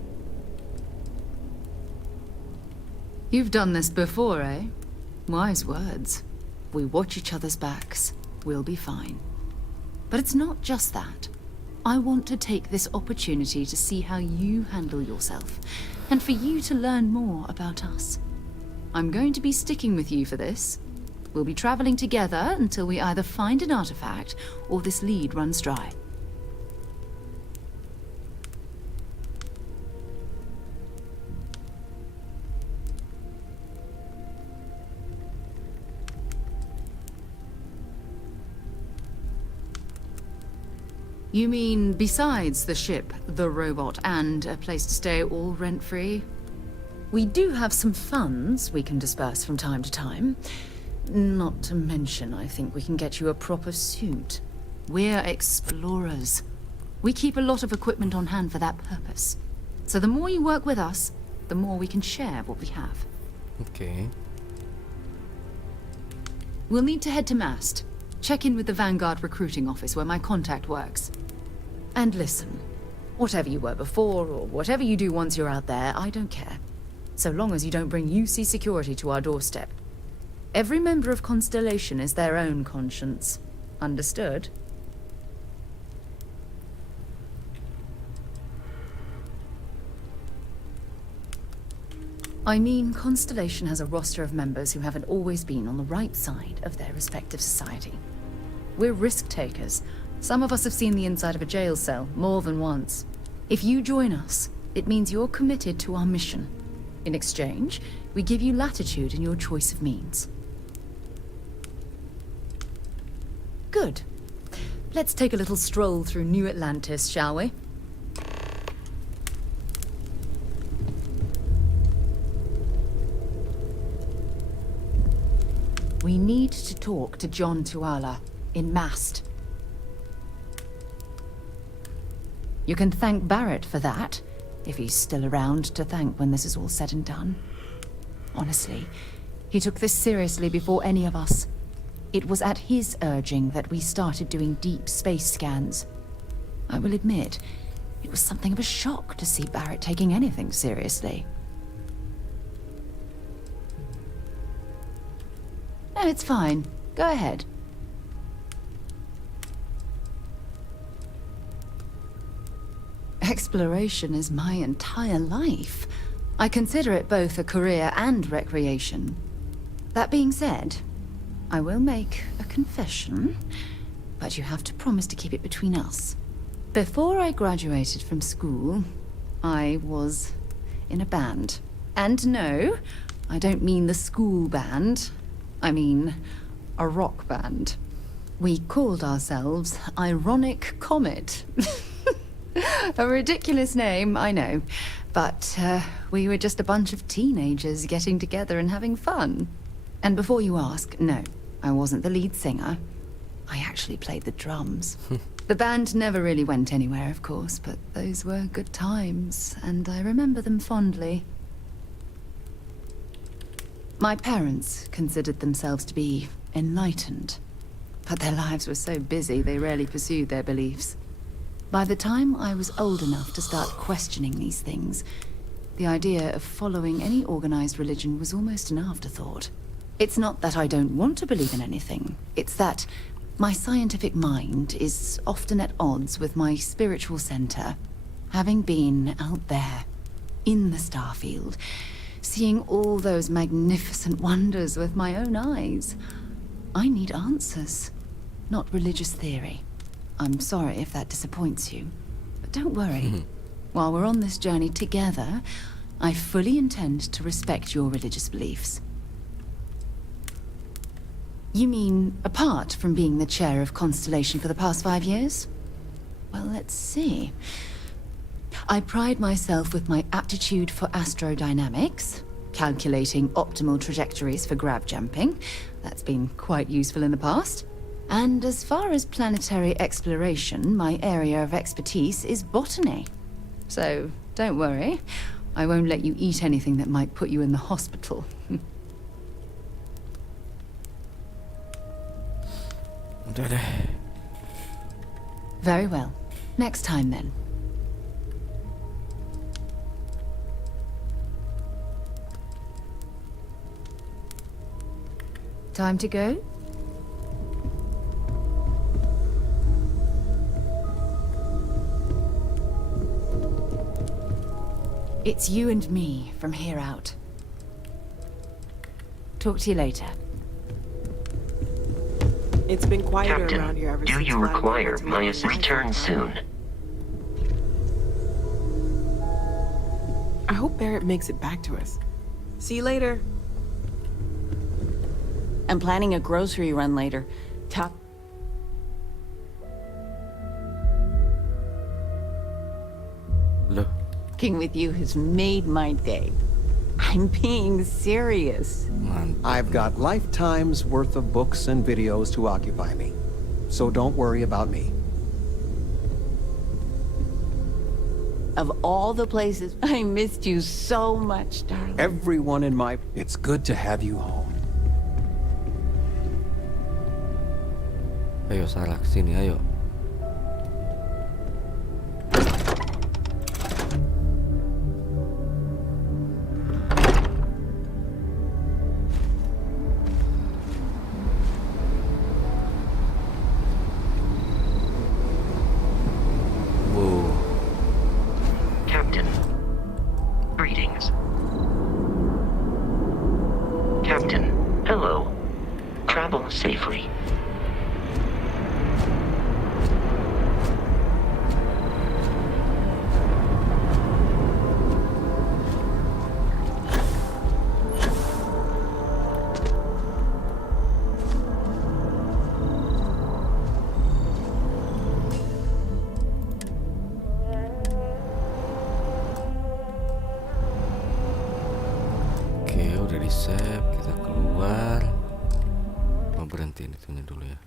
You've done this before, eh? Wise words. We watch each other's backs. We'll be fine. But it's not just that. I want to take this opportunity to see how you handle yourself, and for you to learn more about us. I'm going to be sticking with you for this. We'll be traveling together until we either find an artifact or this lead runs dry. You mean besides the ship, the robot, and a place to stay all rent-free? We do have some funds we can disperse from time to time. Not to mention, I think we can get you a proper suit. We're explorers. We keep a lot of equipment on hand for that purpose. So the more you work with us, the more we can share what we have. Okay. We'll need to head to Mast. Check in with the Vanguard recruiting office where my contact works. And listen, whatever you were before, or whatever you do once you're out there, I don't care. So long as you don't bring UC security to our doorstep. Every member of Constellation is their own conscience. Understood? I mean, Constellation has a roster of members who haven't always been on the right side of their respective society. We're risk-takers. Some of us have seen the inside of a jail cell more than once. If you join us, it means you're committed to our mission. In exchange, we give you latitude in your choice of means. Good. Let's take a little stroll through New Atlantis, shall we? We need to talk to John Tuala in Mast. You can thank Barrett for that, if he's still around to thank when this is all said and done. Honestly, he took this seriously before any of us. It was at his urging that we started doing deep space scans. I will admit, it was something of a shock to see Barrett taking anything seriously. No, it's fine. Go ahead. Exploration is my entire life. I consider it both a career and recreation. That being said, I will make a confession, but you have to promise to keep it between us. Before I graduated from school, I was in a band. And no, I don't mean the school band. I mean a rock band. We called ourselves Ironic Comet. A ridiculous name, I know. But we were just a bunch of teenagers getting together and having fun. And before you ask, no, I wasn't the lead singer. I actually played the drums. The band never really went anywhere, of course, but those were good times, and I remember them fondly. My parents considered themselves to be enlightened, but their lives were so busy they rarely pursued their beliefs. By the time I was old enough to start questioning these things, the idea of following any organized religion was almost an afterthought. It's not that I don't want to believe in anything, it's that my scientific mind is often at odds with my spiritual center. Having been out there, in the Starfield, seeing all those magnificent wonders with my own eyes, I need answers, not religious theory. I'm sorry if that disappoints you, but don't worry. While we're on this journey together, I fully intend to respect your religious beliefs. You mean apart from being the chair of Constellation for the past 5 years? Well, let's see. I pride myself with my aptitude for astrodynamics, calculating optimal trajectories for grav jumping. That's been quite useful in the past. And as far as planetary exploration, my area of expertise is botany. So, don't worry. I won't let you eat anything that might put you in the hospital. Very well. Next time, then. Time to go? It's you and me from here out. Talk to you later. It's been quieter Captain, around here ever do since you Vladimir require went to my Motherboard. return soon? I hope Barrett makes it back to us. See you later. I'm planning a grocery run later. Talking with you has made my day. I'm being serious. I've got lifetimes worth of books and videos to occupy me. So don't worry about me. Of all the places, I missed you so much, darling. Everyone in my... It's good to have you home. Ayo Sarah, kesini ayo. Captain, greetings. Captain, hello. Travel safely. Oke, udah di save, kita keluar. Mau berhentiin itunya dulu ya.